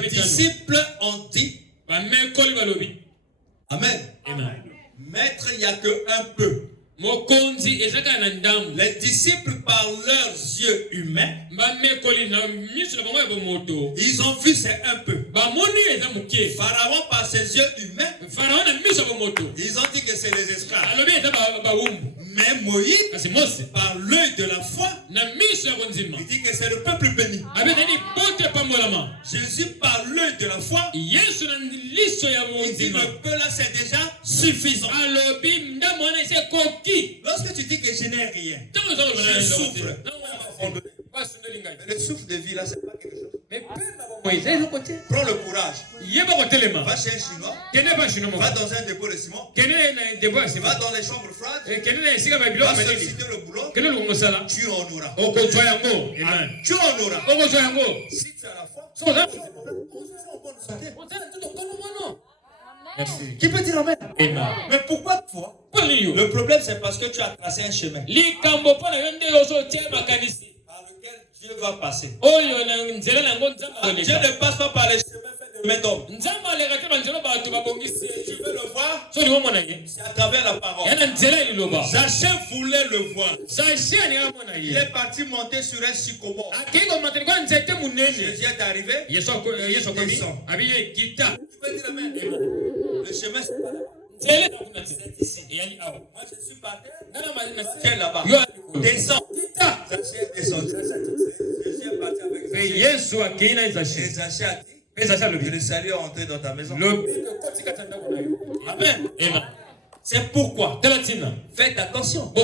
disciples ont dit Amen. Maître, il n'y a que un peu. Les disciples par leurs yeux humains, ils ont vu c'est un peu. Pharaon par ses yeux humains, ils ont dit que c'est les esclaves. Mais Moïse, par l'œil de la foi, il dit que c'est le peuple béni. Jésus par l'œil de la foi, il dit le peu là c'est déjà suffisant. Lorsque tu dis que je n'ai rien, je souffre. Le souffle de vie là, c'est pas quelque chose. Prends le courage. Va chez un Chinois. Va dans un dépôt de ciment. Va dans les chambres froides. Va solliciter le boulot. Tu en auras. Tu en auras. Si tu as la foi, qui peut dire Amen? Mais pourquoi toi? Le problème c'est parce que tu as tracé un chemin par lequel Dieu va passer. Dieu ne passe pas par les chemins faits de main d'homme. Si tu veux le voir, c'est à travers la parole. Zachée voulait le voir. Il est parti monter sur un sycomore. Jésus est arrivé. Il descend. Tu peux dire Amen. Le chemin c'est pas là. C'est ici. Moi je suis par terre. Tu es là-bas. Descends. Zachée est descendu. Jésus est parti avec Zachée. Et Zachée a dit que le salut est entré dans ta maison. Amen. C'est pourquoi faites attention.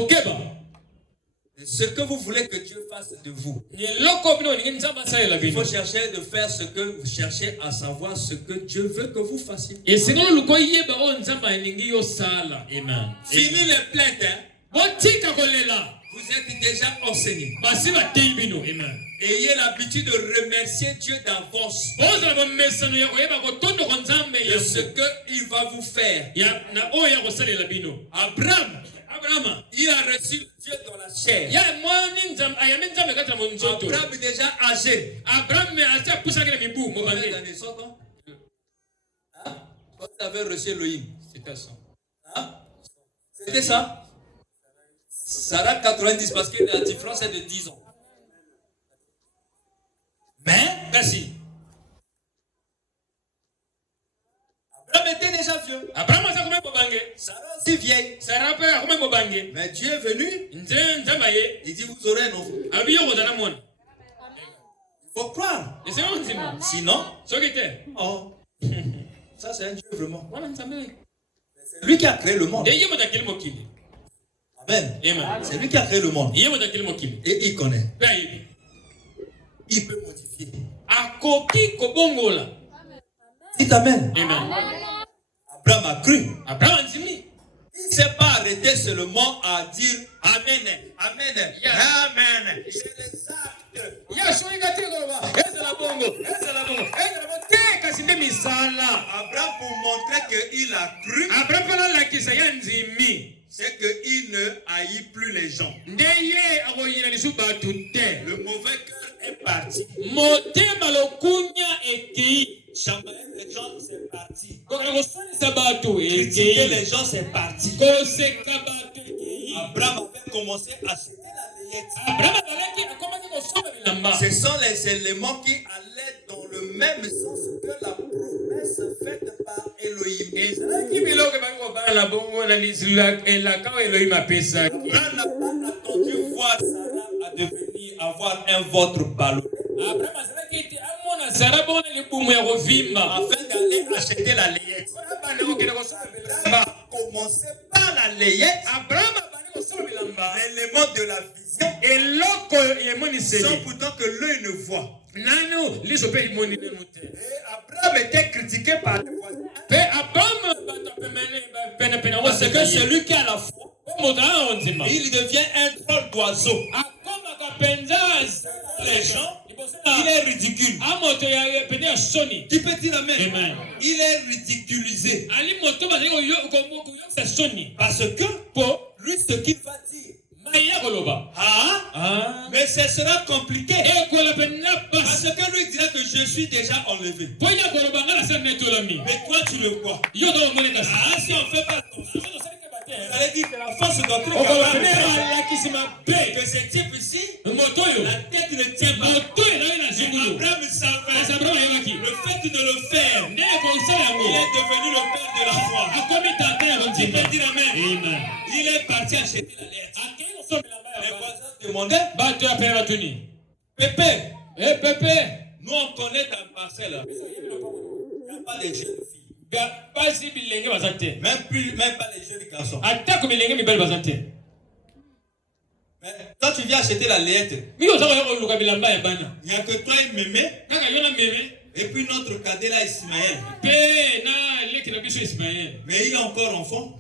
Ce que vous voulez que Dieu fasse de vous, il faut chercher de faire ce que vous cherchez à savoir ce que Dieu veut que vous fassiez. Fini les plaintes. Vous êtes déjà enseignés. Ayez l'habitude de remercier Dieu d'avance de ce qu'il va vous faire. Abraham, il a reçu Dieu dans la chair. Abraham est déjà âgé. Quand tu avais reçu Elohim, c'était ça. C'était ça. Sarah 90 parce que la différence est de 10 ans. Mais, merci. Abraham était déjà vieux. Sarah aussi vieille. Mais Dieu est venu. Il dit vous aurez un enfant. Il faut croire. Sinon, oh, ça c'est un Dieu vraiment. C'est lui qui a créé le monde. Amen. C'est lui qui a créé le monde. Et il connaît. Il peut modifier. Dites Amen. Abraham a cru. Il ne s'est pas arrêté seulement à dire Amen. Amen. Amen. C'est les actes. Abraham, pour montrer qu'il a cru, c'est qu'il ne haït plus les gens. Le mauvais cœur est parti. Chambrer les gens, c'est parti. Critiquer les gens, c'est parti. Abraham avait commencé à acheter la layette. Ce sont les éléments qui allaient dans le même sens que la promesse faite par Elohim. Abraham n'a pas attendu voir Sarah avoir un ventre ballot afin d'aller acheter la layette. Abraham a commencé par la layette. L'élément de la vision, sans pourtant que l'œil ne voit. Et Abraham était critiqué par les voisins. Parce que celui qui a la foi, il devient un drôle d'oiseau. Les gens, il est ridicule. Tu peux dire Amen. Il est ridiculisé. Parce que pour lui, ce qu'il va dire, mais ce sera compliqué. Parce que lui dira que je suis déjà enlevé. Mais toi, tu le crois. Si on fait pas attention, vous allez dire que la force doctrine que ce type ici, la tête ne tient pas. Abraham savait le fait de le faire. Il est devenu le père de la foi. Tu peux dire Amen. Il est parti acheter la lettre. Les voisins demandaient Pépé, nous on connaît ta parcelle. Il n'y a pas de jeunes filles. Même pas les jeunes garçons. Mais quand tu viens acheter la layette, il n'y a que toi et Mémé. Et puis notre cadet là, Ismaël. Mais il est encore enfant.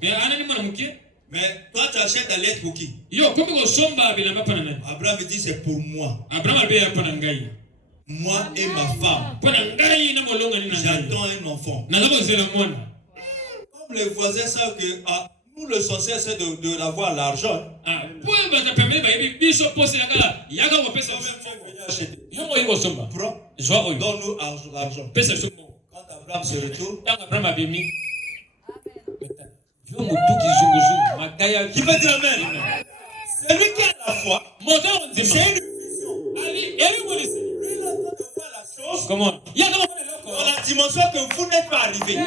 Mais toi tu achètes la layette pour qui? Abraham dit c'est pour moi. Moi et ma femme. J'attends un enfant. Comme les voisins savent que nous le censé c'est de l'avoir l'argent. Prends, donne-nous l'argent. Quand Abraham se retourne, qui veut dire Amen? C'est lui qui a la foi. C'est une vision. Il est en train de voir la chose. Comment? Dans la dimension que vous n'êtes pas arrivé. Mais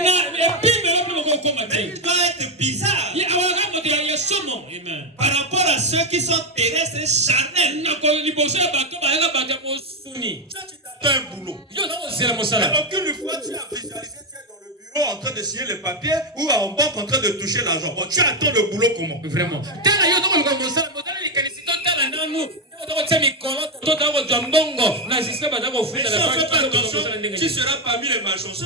il doit être bizarre. Par rapport à ceux qui sont terrestres et charnels. Toi, tu t'attends un boulot. Mais aucune fois tu as visualisé, tu es dans le bureau en train de signer les papiers ou en banque en train de toucher l'argent. Bon, tu attends le boulot comment? Vraiment. Tu seras parmi les malchanceux.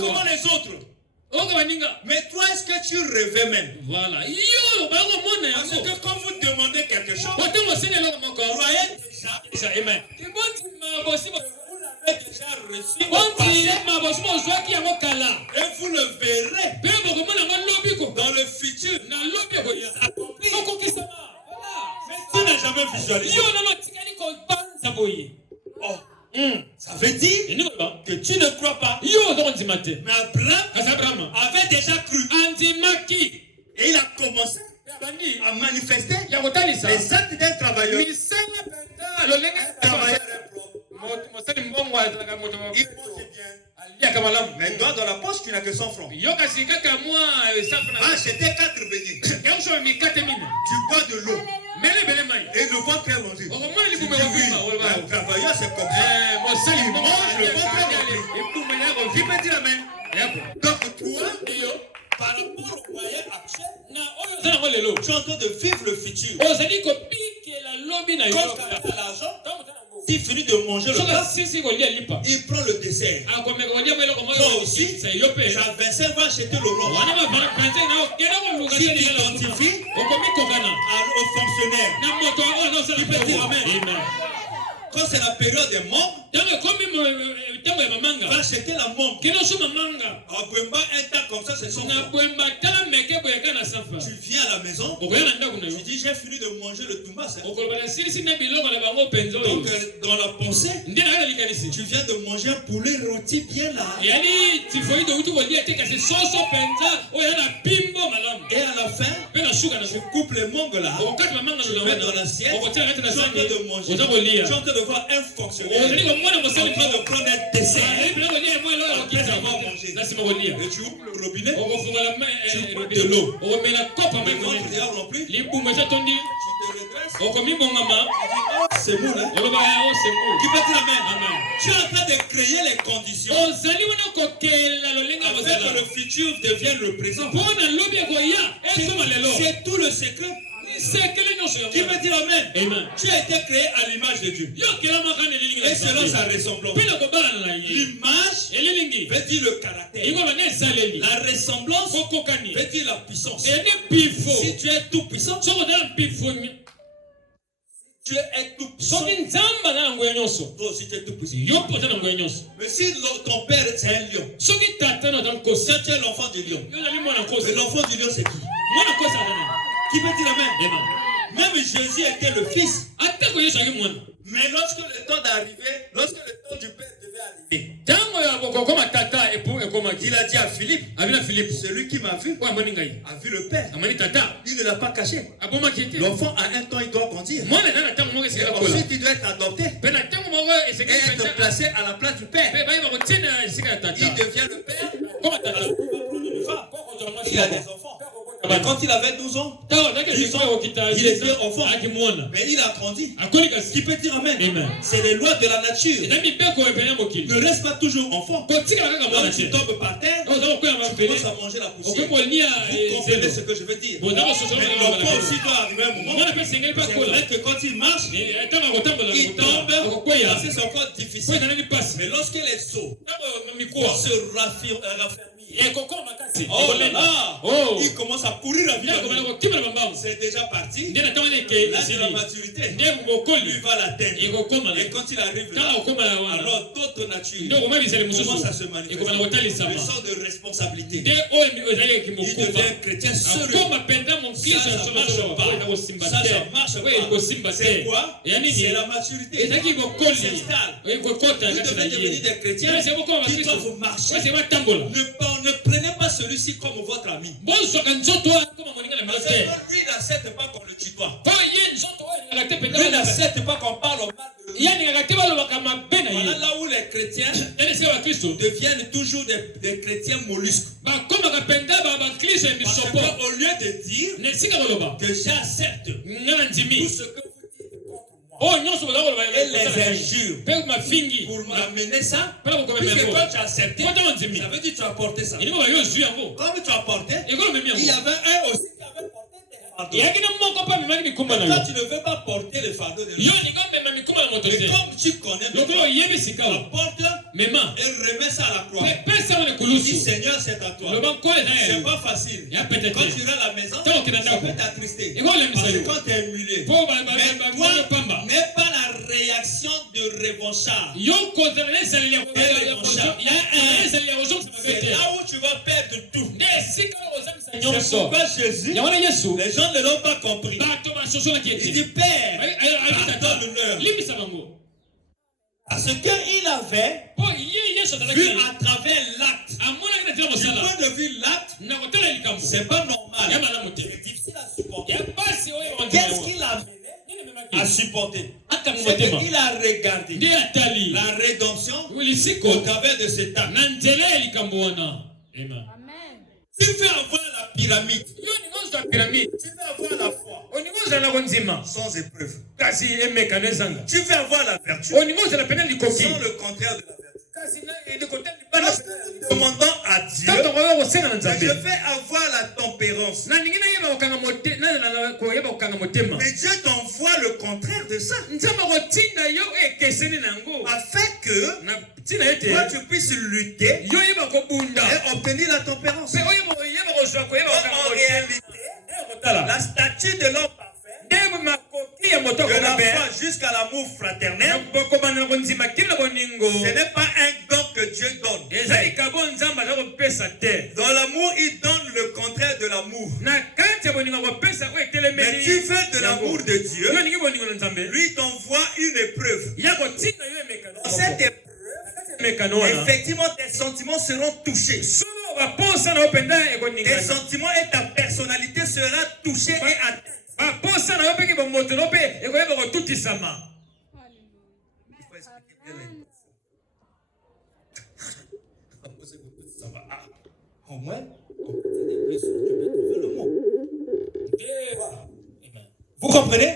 Comment les autres? Mais toi, est-ce que tu rêvais même? Voilà. Parce que quand vous demandez quelque chose, vous croyez déjà. Amen. Vous l'avez déjà reçu. Et vous le verrez dans le futur. Mais tu n'as jamais visualisé. Ça veut dire que tu ne crois pas. Mais Abraham avait déjà cru. Et il a commencé à manifester les actes d'un travailleur. Un travailleur il mange bien. Mais doigt dans la poche, tu n'as que 100 francs. Va acheter 4 beignets. Tu bois de l'eau. Et le ventre est rongé. Un travailleur, c'est comme ça. Il mange le ventre rongé. Tu peux dire Amen. Donc toi, par rapport au moyen actuel, Tu es en train de vivre le futur. Quand tu as l'argent, s'il finit de manger le plat, il prend le dessert. Toi aussi, tu as 25 ans acheter le roi. Si tu t'identifies au fonctionnaire, tu peux dire Amen. Quand c'est la période des membres, va acheter la membre. Un temps comme ça, c'est son frère. Tu viens à la maison, tu dis j'ai fini de manger le tumbas. Donc dans la pensée, tu viens de manger un poulet rôti bien là. Et à la fin, tu coupes les mangues là, tu mets dans l'assiette, tu es en train de manger. Tu es en train de voir un fonctionnaire en train de prendre un dessert après avoir mangé. Et tu ouvres le robinet, tu bois de l'eau. Le ventre dehors non plus. Tu te redresses. Tu dis, oh, c'est bon, hein? Qui peut dire Amen? Tu es en train de créer les conditions afin que le futur devienne le présent. C'est tout le secret. Qui veut dire Amen? Amen. Tu as été créé à l'image de Dieu. Et selon sa ressemblance. L'image veut dire le caractère. La ressemblance veut dire la puissance. Si tu es tout puissant, tu es tout puissant. Toi aussi tu es tout puissant. Mais si ton père c'est un lion, si tu es l'enfant du lion, mais l'enfant du lion c'est qui? Qui peut dire Amen? Même Jésus était le fils. Mais lorsque le temps d'arriver, lorsque le temps du Père devait arriver, il a dit à Philippe, celui qui m'a vu a vu le Père. Il ne l'a pas caché. L'enfant à un temps il doit grandir. Ensuite il doit être adopté et être placé à la place du Père. Il devient le Père. Il a des enfants. Mais quand il avait 12 ans, il était enfant. Mais il a grandi. Qui peut dire Amen? C'est les lois de la nature. Ne reste pas toujours enfant. Quand tu tombes par terre, tu commences à manger la poussière. Vous comprenez ce que je veux dire? Mais l'enfant aussi doit arriver un moment. C'est vrai que quand il marche, il tombe parce que c'est encore difficile. Mais lorsqu'il est saut, il se raffermit. Oh là là, il commence à courir à vie. C'est déjà parti. Là, c'est la maturité. Lui va l'atteindre. Et quand il arrive là, alors d'autres natures commencent à se manifester. Le sens de responsabilité. Il devient chrétien sérieux. Ça marche pas. C'est quoi? C'est la maturité. Il s'installe. Vous devez devenir des chrétiens qui doivent marcher. Ne prenez pas celui-ci comme votre ami. Parce que lui n'accepte pas qu'on le tutoie. Lui n'accepte pas qu'on parle au mal de lui. Voilà là où les chrétiens deviennent toujours des chrétiens mollusques. Parce qu'au lieu de dire que j'accepte tout ce que et les injures pour m'amener ça, puisque quand tu as accepté, ça veut dire que tu as porté ça. Comme tu as porté, il y avait un aussi qui avait porté tes fardeaux. Quand tu ne veux pas porter le fardeau de l'autre, mais comme tu connais, tu apportes et remets ça à la croix. Tu dis Seigneur, c'est à toi. C'est pas facile. Quand tu iras à la maison, ça peut t'attrister. Parce que quand tu es humilié, mais toi, n'est pas la réaction de revanchard. C'est là où tu vas perdre tout. C'est pourquoi Jésus, les gens ne l'ont pas compris. Il dit Père, pardonne-leur. Parce qu'il avait vu à travers l'acte. Du point de vue l'acte, c'est pas normal. C'est difficile à supporter. Qu'est-ce qu'il a mené à supporter? C'est qu'il a regardé la rédemption au travers de cet acte. Amen. Tu veux avoir la pyramide. Tu veux avoir la foi. Sans épreuve. Tu veux avoir la vertu. Sans le contraire de la vertu. Lorsque vous demandant à Dieu, mais je vais avoir la tempérance. Mais Dieu t'envoie le contraire de ça. Afin que toi tu puisses lutter et obtenir la tempérance. En réalité, la statue de l'homme parfait, de la foi jusqu'à l'amour fraternel, ce n'est pas un don que Dieu donne. Dans l'amour, il donne le contraire de l'amour. Mais tu veux de l'amour de Dieu, lui t'envoie une épreuve. Dans cette épreuve, effectivement, tes sentiments seront touchés. Tes sentiments et ta personnalité sera touchée et atteinte. Au moins, vous comprenez?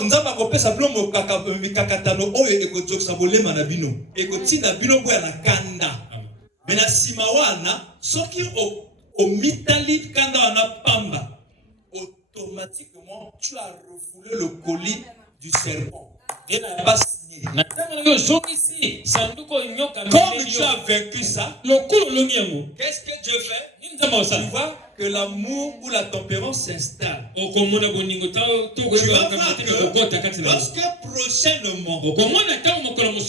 Nous avons compris simplement kakatano oyo ekotoksa bolema na bino ekotina bino boya na kanda mais na simawana soki au mitali kanda wana pamba automatiquement tu as refoulé le colis du serpent et n'a pas signé. Comme tu as vécu ça, qu'est-ce que Dieu fait? Tu vois que l'amour ou la tempérance s'installe. Tu vas voir que lorsque prochainement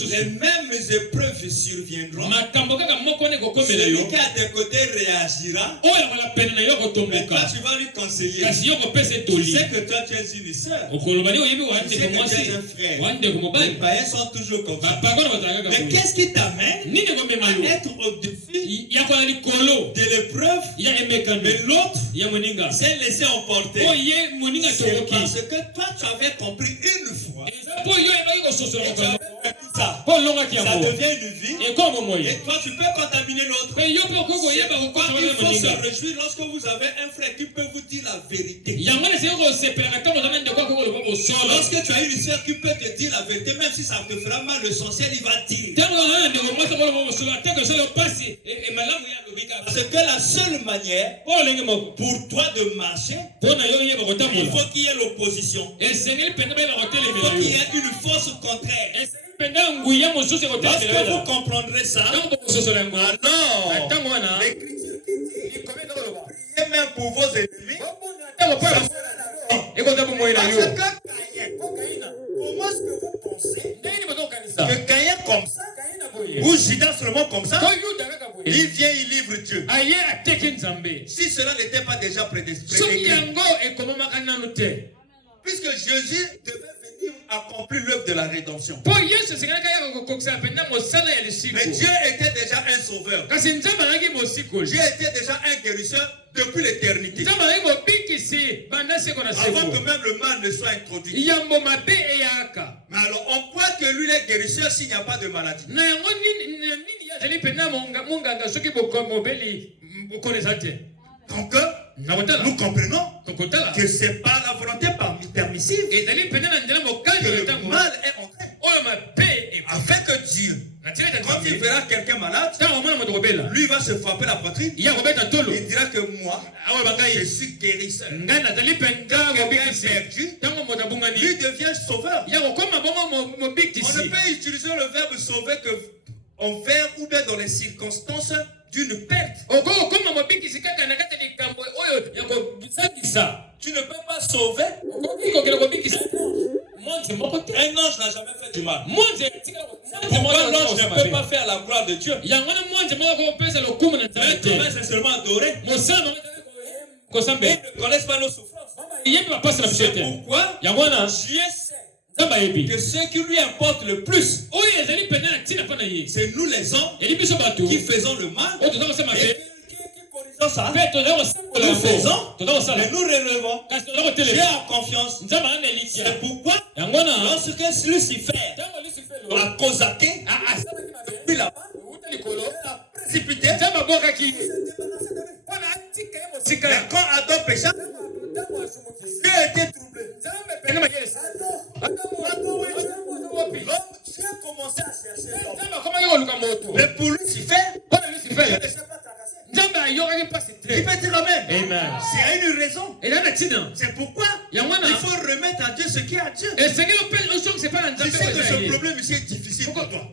les mêmes épreuves surviendront, celui qui à tes côtés réagira, mais toi tu vas lui conseiller. Tu sais que toi tu es une sœur, tu sais que tu es un frère. Les païens sont toujours comme ça. Mais qu'est-ce qui t'amène à être au-dessus de l'épreuve? Mais l'autre s'est laissé emporter. C'est parce que toi tu avais compris une fois. Ça devient une vie. Et toi tu peux contaminer l'autre. Il faut se réjouir lorsque vous avez un frère qui peut vous dire la vérité. Lorsque tu as une soeur qui peut te dire la vérité, même si ça te fera mal, le sorcier il va dire. Parce que la seule manière pour toi de marcher, il faut qu'il y ait l'opposition. Il faut qu'il y ait une force contraire. Lorsque vous comprendrez ça, priez même pour vos ennemis. Parce que comment est-ce que vous pensez que Caïn comme ça, ou Judas seulement comme ça, il vient, il livre Dieu? Si cela n'était pas déjà prédestiné, puisque Jésus devait venir accomplir l'œuvre de la rédemption. Mais Dieu était déjà un sauveur. Dieu était déjà un guérisseur depuis l'éternité. Avant que même le mal ne soit introduit. Mais alors, on croit que lui est guérisseur s'il n'y a pas de maladie. Donc, nous comprenons que ce n'est pas la volonté permissive que le mal est entré. Afin que Dieu, quand il verra quelqu'un malade, lui va se frapper la poitrine. Il dira que moi, je suis guérisseur. Quelqu'un perdu, lui devient sauveur. On ne peut utiliser le verbe sauver que envers ou bien dans les circonstances d'une perte. Tu ne peux pas sauver. Un ange n'a jamais fait du mal. Pourquoi l'ange ne peut pas faire la gloire de Dieu? C'est seulement adorer. Ils ne connaissent pas nos souffrances. C'est pourquoi Dieu sait que ce qui lui importe le plus, c'est nous les hommes qui faisons le mal et qui corrigeons ça. Nous faisons, mais nous relevons. J'ai en confiance. C'est pourquoi lorsque Lucifer a cosaqué, depuis là-bas, il a précipité. Mais quand Adam pécha, Dieu était troublé. Dieu a commencé à chercher l'homme. Mais pour Lucifer, il C'est pourquoi il faut remettre à Dieu ce qui est à Dieu. Je sais que ce problème ici est difficile pour toi.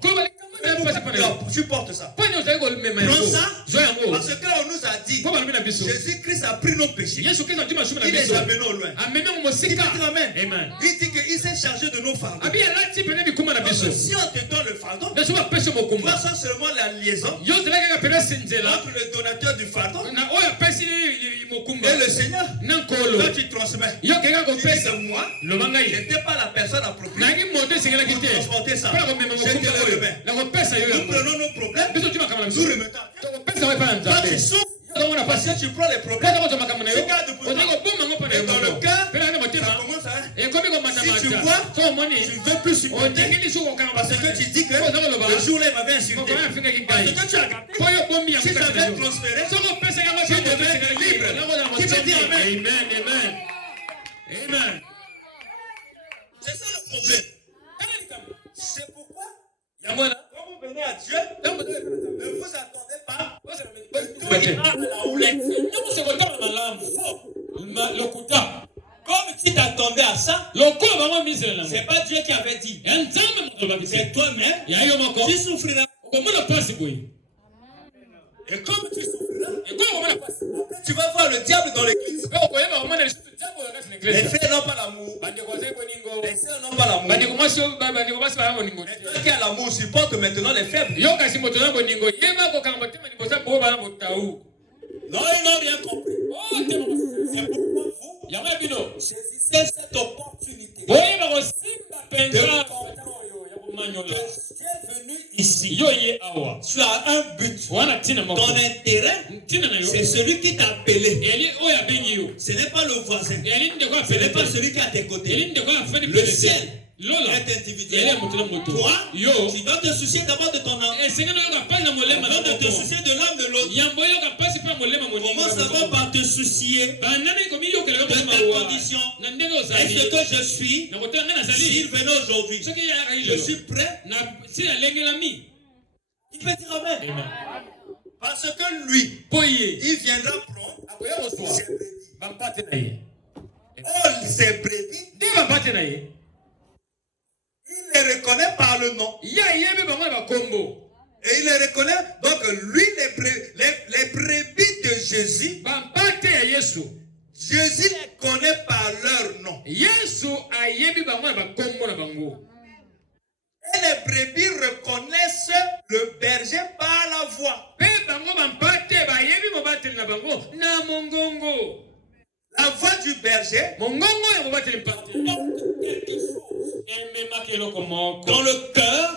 Tu portes ça. Prends ça. Parce qu'on nous a dit Jésus-Christ a pris nos péchés. Il les a menés au loin. Il dit qu'il s'est chargé de nos fardeaux. Si on te donne le fardeau, vois ça seulement la liaison entre le donateur du fardeau et le Seigneur. Quand tu transmets, tu dis que moi, je n'étais pas la personne appropriée pour transporter ça. Je te le remets. Nous prenons nos problèmes, nous remettons. Quand tu souffres, parce que tu prends les problèmes, tu gardes pour toi. Et dans le cœur, ça commence à... Si tu vois, tu ne veux plus supporter, parce que tu dis que le jour-là, il m'avait insulté. Parce que tu as gardé. Si tu avais transféré, tu deviens libre. Qui peut dire Amen? Amen. C'est ça le problème. C'est pourquoi, quand vous venez à Dieu, ne vous attendez pas. Comme tu t'attendais à ça, c'est pas Dieu qui avait dit. C'est toi-même qui souffriras. Et comme tu souffriras, tu vas voir le diable dans l'église. Les frères n'ont pas l'amour. Les sœurs n'ont pas l'amour. Et toi qui as l'amour, supporte maintenant les faibles. Non, ils n'ont rien compris. C'est pourquoi vous saisissez cette opportunité. Tu es venu ici. Tu as un but. Ton intérêt, c'est celui qui t'a appelé. Ce n'est pas le voisin. Ce n'est pas celui qui est à tes côtés. Le ciel est individuel. Toi, tu dois te soucier d'abord de ton âme. Avant de te soucier de l'âme de l'autre. Commence d'abord par te soucier de ta condition. Est-ce que je suis? S'il venait aujourd'hui, je suis prêt. Il peut dire Amen. Parce que lui, il viendra prendre ses brebis. Il les reconnaît par le nom. Et il les reconnaît. Donc lui, les brebis de Jésus, Jésus les connaît par leur nom. Et les brebis reconnaissent le berger par la voix. La voix du berger dans le cœur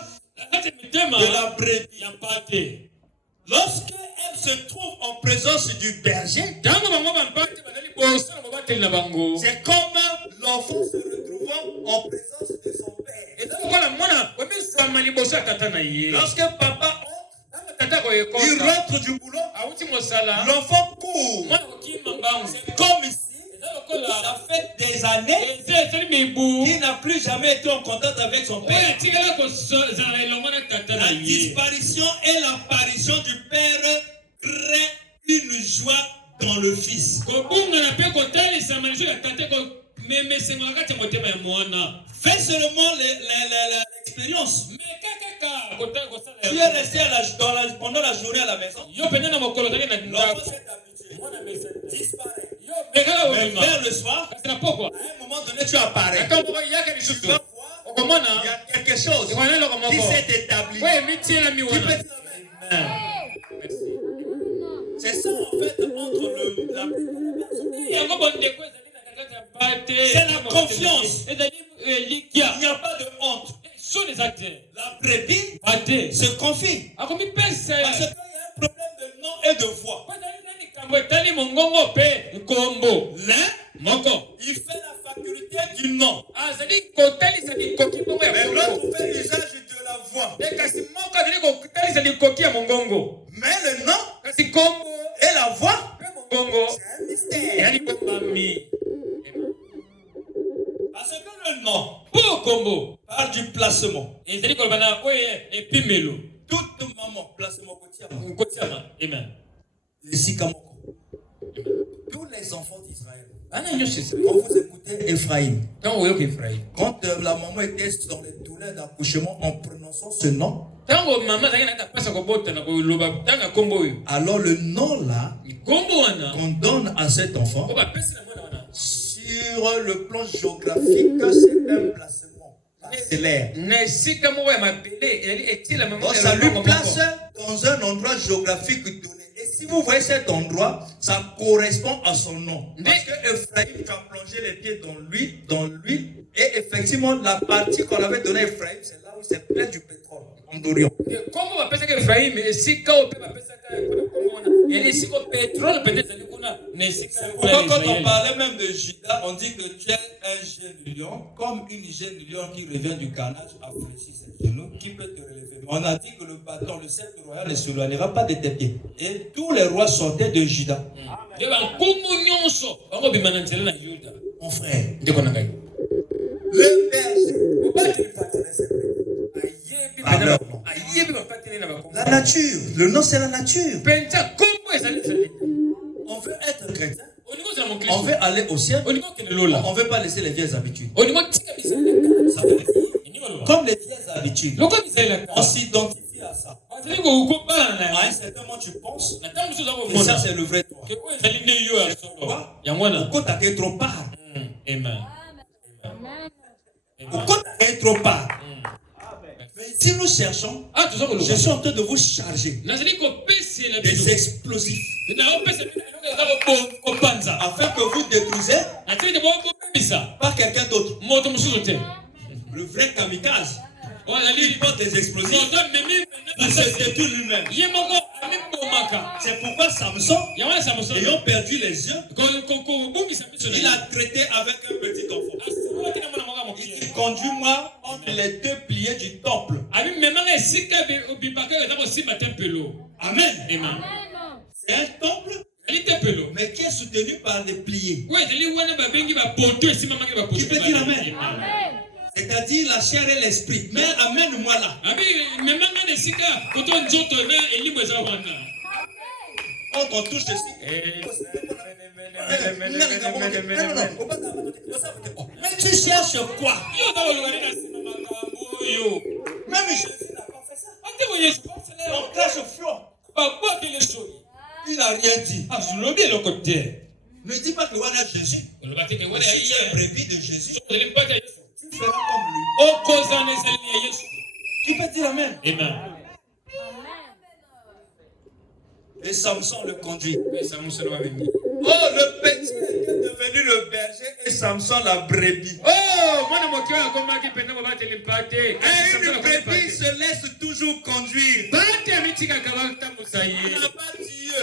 de la brebis. Lorsqu'elle se trouve en présence du berger, c'est comme l'enfant se retrouvant en présence de son père. Lorsque papa il rentre du boulot, l'enfant court. C'est comme ici. Ça fait des années qu'il n'a plus jamais été en contact avec son père. La disparition et l'apparition du père crée une joie dans le fils. Fais seulement l'expérience. Tu es resté pendant la journée à la maison. L'enfant s'est habitué. Disparaît. Mais vers le soir, à un moment donné, tu apparais. Tu vas voir, il y a quelque chose qui s'est établi. C'est ça en fait entre c'est la confiance. Il n'y a pas de honte. La brebis se confie. Parce qu'il y a un problème de nom et de voix. L'un, il fait la faculté du nom. Mais l'autre fait l'usage de la voix. Mais le nom et la voix, c'est un mystère. Parce que le nom parle du placement. Toute maman placement quotidien. Amen. Les Sikamoko. Tous les enfants d'Israël. Quand vous écoutez Ephraïm, quand la maman était dans les douleurs d'accouchement en prononçant ce nom, alors le nom là qu'on donne à cet enfant, sur le plan géographique, c'est un placement parcellaire. Donc ça lui place dans un endroit géographique donné. Et si vous voyez cet endroit, ça correspond à son nom. Parce que Ephraïm, tu as plongé les pieds dans l'huile, et effectivement, la partie qu'on avait donnée à Ephraïm, c'est là où c'est plein du pétrole, en Dorion. Pourquoi quand on parlait même de Judas, on dit que tu es un jeune lion, comme une jeune lion qui revient du carnage, a fléchi ses genoux, qui peut te relever. On a dit que le bâton, le sceptre royal ne s'éloignera pas de tes pieds. Et tous les rois sortaient de Judas. Mon frère, le berger, la nature, le nom c'est la nature. On veut être chrétien, on veut aller au ciel, on ne veut pas laisser les vieilles habitudes. Comme les vieilles habitudes, on s'identifie à ça. À un certain moment, tu penses que ça c'est le vrai toi. Pourquoi tu as trop part? Pourquoi tu as trop part? Mais si nous cherchons, je suis en train de vous charger des explosifs afin que vous détruisez par quelqu'un d'autre. Le vrai kamikaze, il porte des explosifs, il se détruit lui-même. C'est pourquoi Samson, ayant perdu les yeux, il a traité avec un petit enfant. Il dit, conduis-moi entre les deux piliers du temple. Amen. C'est un temple, mais qui est soutenu par des piliers. Tu peux dire Amen. C'est-à-dire la chair et l'esprit. Mais amène-moi là. Quand on touche ceci. Mais tu cherches quoi? Même Jésus n'a pas fait ça. On crache fort. Il n'a rien dit. Ne dis pas que voilà Jésus. Si tu es brebis de Jésus, tu feras comme lui. Tu peux dire Amen. Et Samson le conduit. Oh, le petit est devenu le berger et Samson la brebis. Et une brebis se laisse toujours conduire. On n'a pas Dieu.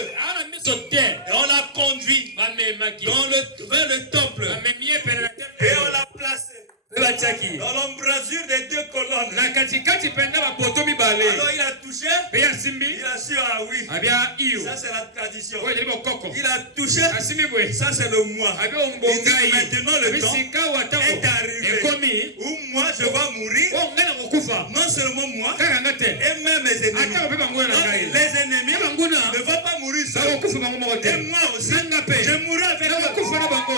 Et on l'a conduit vers le temple. Et on l'a placé dans l'embrasure des deux colonnes. Alors il a touché, il a su, ah oui, ça c'est la tradition. Il a touché, ça c'est le moi. Il dit maintenant le temps est arrivé où moi je vais mourir. Non seulement moi, et même mes ennemis. Les ennemis ne vont pas mourir seuls. Et moi aussi, je mourrai avec eux.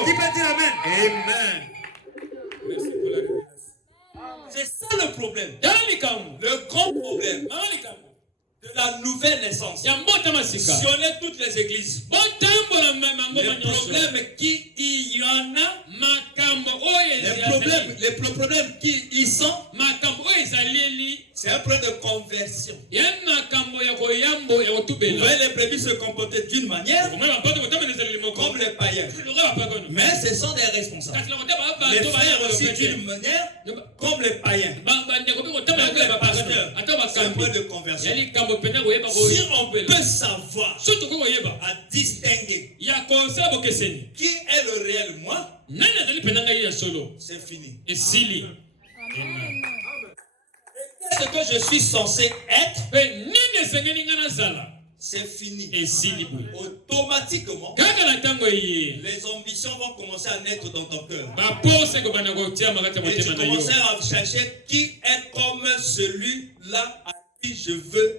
Qui peut dire Amen? Amen. Merci pour la révélation. C'est ça le problème. Le grand problème de la nouvelle naissance. Si on est toutes les églises, le problème qu'il y en a, les problèmes qui y sont, c'est un problème de conversion. Vous voyez les brebis se comporter d'une manière comme les païens. Mais ce sont des responsables. Les frères aussi d'une manière comme les païens. Même les pasteurs, c'est un problème de conversion. Si on peut savoir à distinguer qui est le réel moi, c'est fini. Qu'est-ce que je suis censé être? C'est fini. Automatiquement, les ambitions vont commencer à naître dans ton cœur. Et tu commences à chercher qui est comme celui-là à qui je veux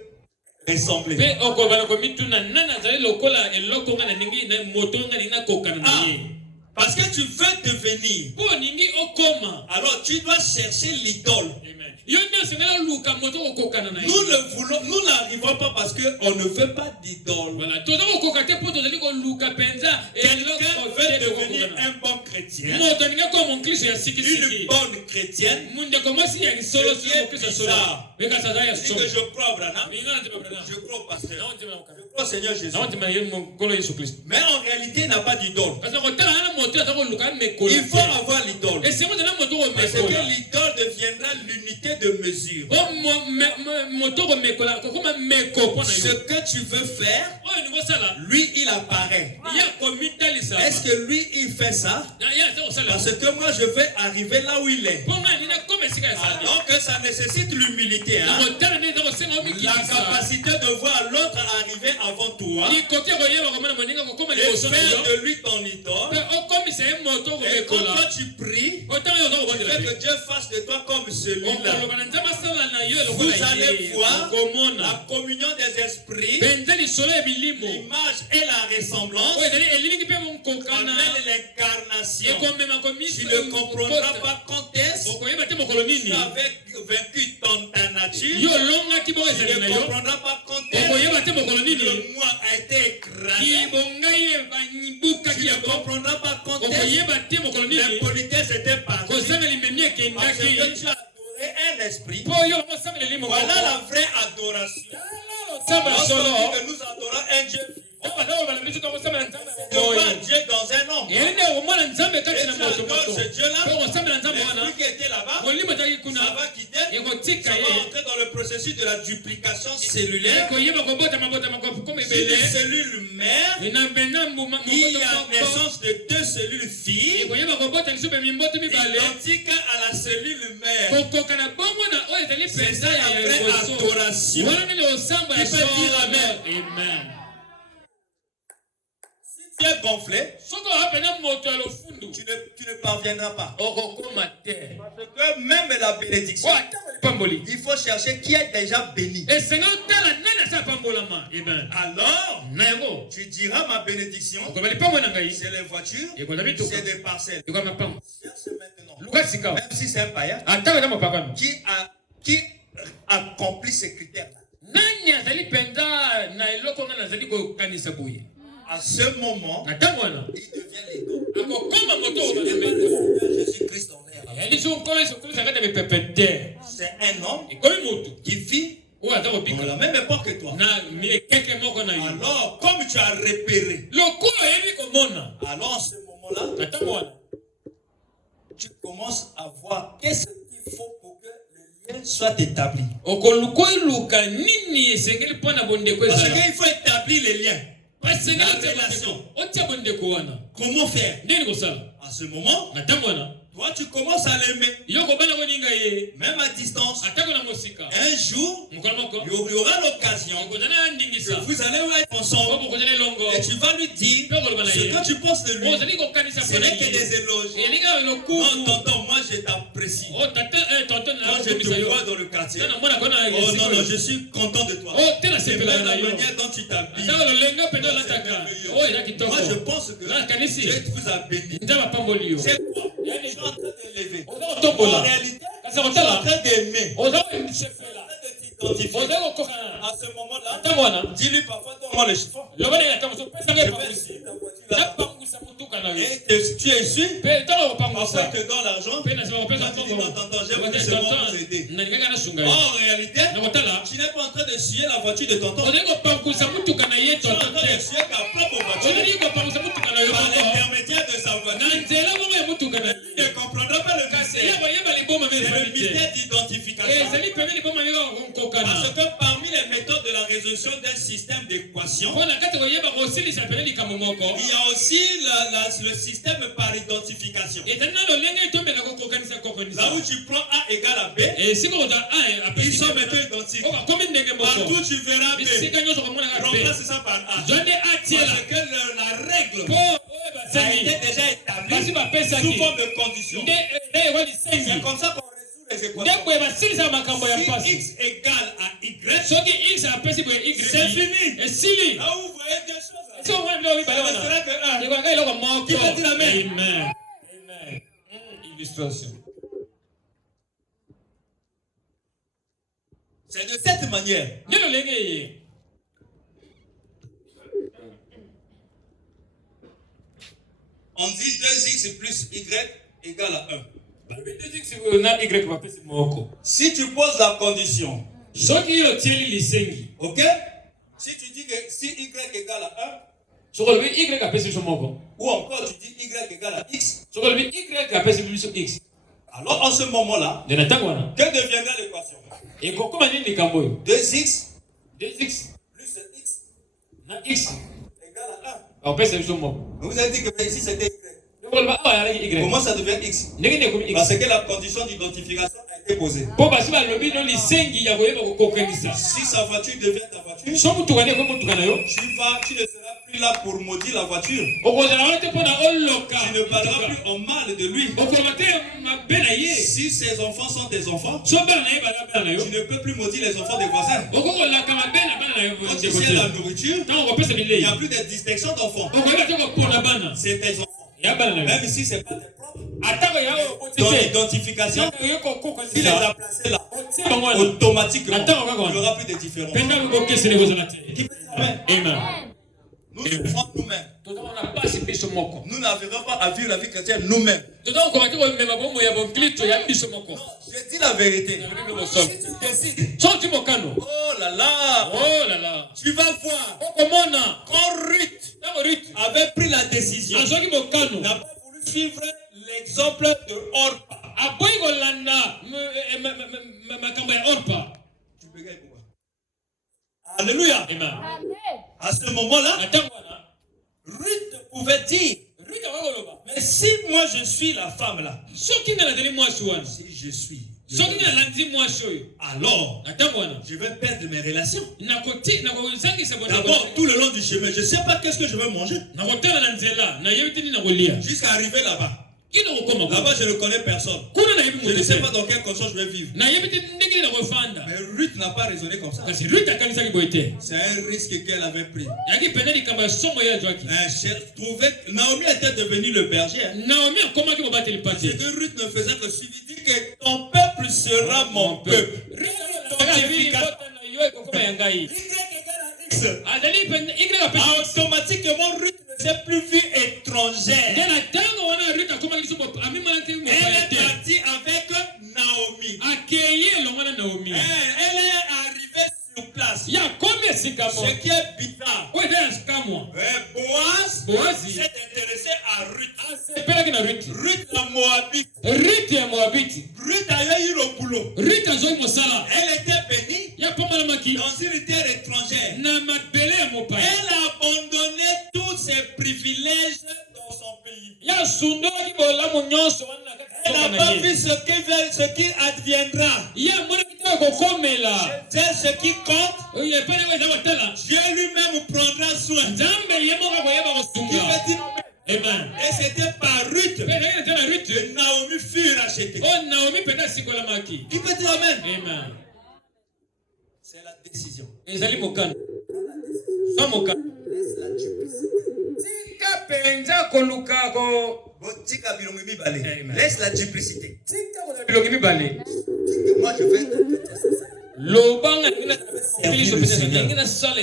ressembler. Parce que tu veux devenir. Alors tu dois chercher l'idole. Nous n'arrivons pas parce qu'on ne veut pas d'idole. Quelqu'un veut devenir un bon chrétien, une bonne chrétienne. C'est bizarre. Que je crois, Branham. Je crois au pasteur. Je crois au Seigneur Jésus. Mais en réalité, il n'a pas d'idole. Il faut avoir l'idole. Parce que l'idole deviendra l'unité de mesure. Ce que tu veux faire, lui, il apparaît. Est-ce que lui, il fait ça? Parce que moi, je veux arriver là où il est. Donc, ça nécessite l'humilité. Hein? La capacité de voir l'autre arriver avant toi. Et faire de lui ton idole. Et quand toi tu pries, tu veux que Dieu fasse de toi comme celui-là. Vous allez voir la communion des esprits, l'image et la ressemblance, amène l'incarnation. Tu ne comprendras pas quand est-ce que tu avais vaincu ta nature. Tu ne comprendras pas quand est-ce que le moi a été écrasé. Tu ne comprendras pas quand est-ce que l'impolitesse était partie. Parce que tu as adoré un esprit. Voilà la vraie adoration. Lorsqu'on dit que nous adorons un Dieu vivant, on voit Dieu dans un homme. Et tu adores ce Dieu-là, l'esprit qui était là-bas, ça va quitter, ça va entrer dans le processus de la duplication cellulaire. C'est une cellule mère, il y a naissance de deux cellules filles, identiques à la cellule mère. C'est ça la vraie adoration. Tu peux dire Amen. Tu es gonflé, tu ne parviendras pas. Parce que même la bénédiction, il faut chercher qui est déjà béni. Alors, tu diras ma bénédiction, c'est les voitures, c'est des parcelles. Cherche maintenant. Même si c'est un païen qui accomplit ces critères-là. À ce moment, il devient l'idole. Jésus-Christ en l'air. C'est un homme qui vit à la même époque que toi. Alors, comme tu as repéré, alors en ce moment-là, tu commences à voir qu'est-ce qu'il faut pour que le lien soit établi. Parce qu'il faut établir les liens. La relation. Comment faire? À ce moment, toi tu commences à l'aimer. Même à distance. Un jour, il y aura l'occasion que vous allez être ensemble. Et tu vas lui dire ce que tu penses de lui. Ce n'est que des éloges. Non, tonton, moi je t'apprécie. Quand je te vois dans le quartier. Oh non, non, je suis content de toi. C'est même la manière dont tu t'habilles. Moi je pense que Dieu vous a béni. C'est quoi? Je suis en train de l'élever. En réalité, je suis en train d'aimer. À ce moment-là, dis-lui parfois, donne-moi le chiffon. Je vais essayer ta voiture. Et tu es sûr? Parfois, il te donne l'argent. Quand tu dis non, tonton, j'ai voulu seulement vous aider. En réalité, tu n'es pas en train de suyer la voiture de tonton. Tu es en train de suyer ta propre voiture. Par l'intermédiaire de sa voiture. Il ne comprendra pas le mystère. C'est le mystère d'identification. Parce que parmi les méthodes de la résolution d'un système d'équations, il y a aussi le système par identification. Là où tu prends A égale à B, ils sont maintenant identiques. Partout tu verras B. Remplace ça par A. Parce que la règle a été déjà établie sous forme de condition. C'est comme ça qu'on résout les équations. Si X égale à Y, c'est fini. Là où vous voyez deux choses, restera que un. Qui peut dire amen? Amen. Amen. Illustration. C'est de cette manière. On dit 2x plus y égale à 1. Si tu poses la condition, ok? Si tu dis que si y égale à 1, ou encore tu dis y égale à x, alors en ce moment-là, que deviendra l'équation? 2x plus x égale à 1. Vous avez dit que ici c'était y. Comment ça devient x? Parce que la condition d'identification a été posée. Si sa voiture devient ta voiture, tu ne seras plus là pour maudire la voiture. Tu ne parleras plus en mal de lui. Si ses enfants sont tes enfants, tu ne peux plus maudire les enfants des voisins. Quand tu sais la nourriture, il n'y a plus de distinction d'enfants. C'est tes enfants. Même si ce n'est pas tes propres. Ton identification, si les a placés là, automatiquement, il n'y aura plus de différence. Amen. Nous souffrons nous-mêmes. Nous n'arriverons pas à vivre la vie chrétienne nous-mêmes. Je dis la vérité. Oh là là. Tu vas voir. Quand Ruth avait pris la décision, n'a pas voulu suivre l'exemple de Orpa. Tu peux gagner pourquoi? Alléluia. À ce moment-là, Ruth pouvait dire, mais si moi je suis la femme là, si je suis, alors je vais perdre mes relations. D'abord, tout le long du chemin, je ne sais pas qu'est-ce que je vais manger. Jusqu'à arriver là-bas. Là-bas, je ne connais personne. Je ne sais pas dans quelle condition je vais vivre. Mais Ruth n'a pas raisonné comme ça. C'est un risque qu'elle avait pris. Naomi était devenue le berger. Parce que Ruth ne faisait que suivre. Il dit que ton peuple sera mon peuple. Automatiquement, Ruth ne s'est plus vue étrangère. Elle est partie avec Naomi. Elle est arrivée sur place. Ce qui est bizarre. Boaz s'est intéressé à Ruth. Ruth la Moabite. Ruth a eu le boulot. Elle était bénie dans une terre étrangère. Elle a abandonné tous ses privilèges dans son pays. Elle n'a pas vu ce qui adviendra. C'est ce qui compte. Dieu lui-même prendra soin. Et c'était par Ruth que Naomi fut rachetée. Qui peut dire amen? C'est la décision. Laisse la duplicité. Moi je vais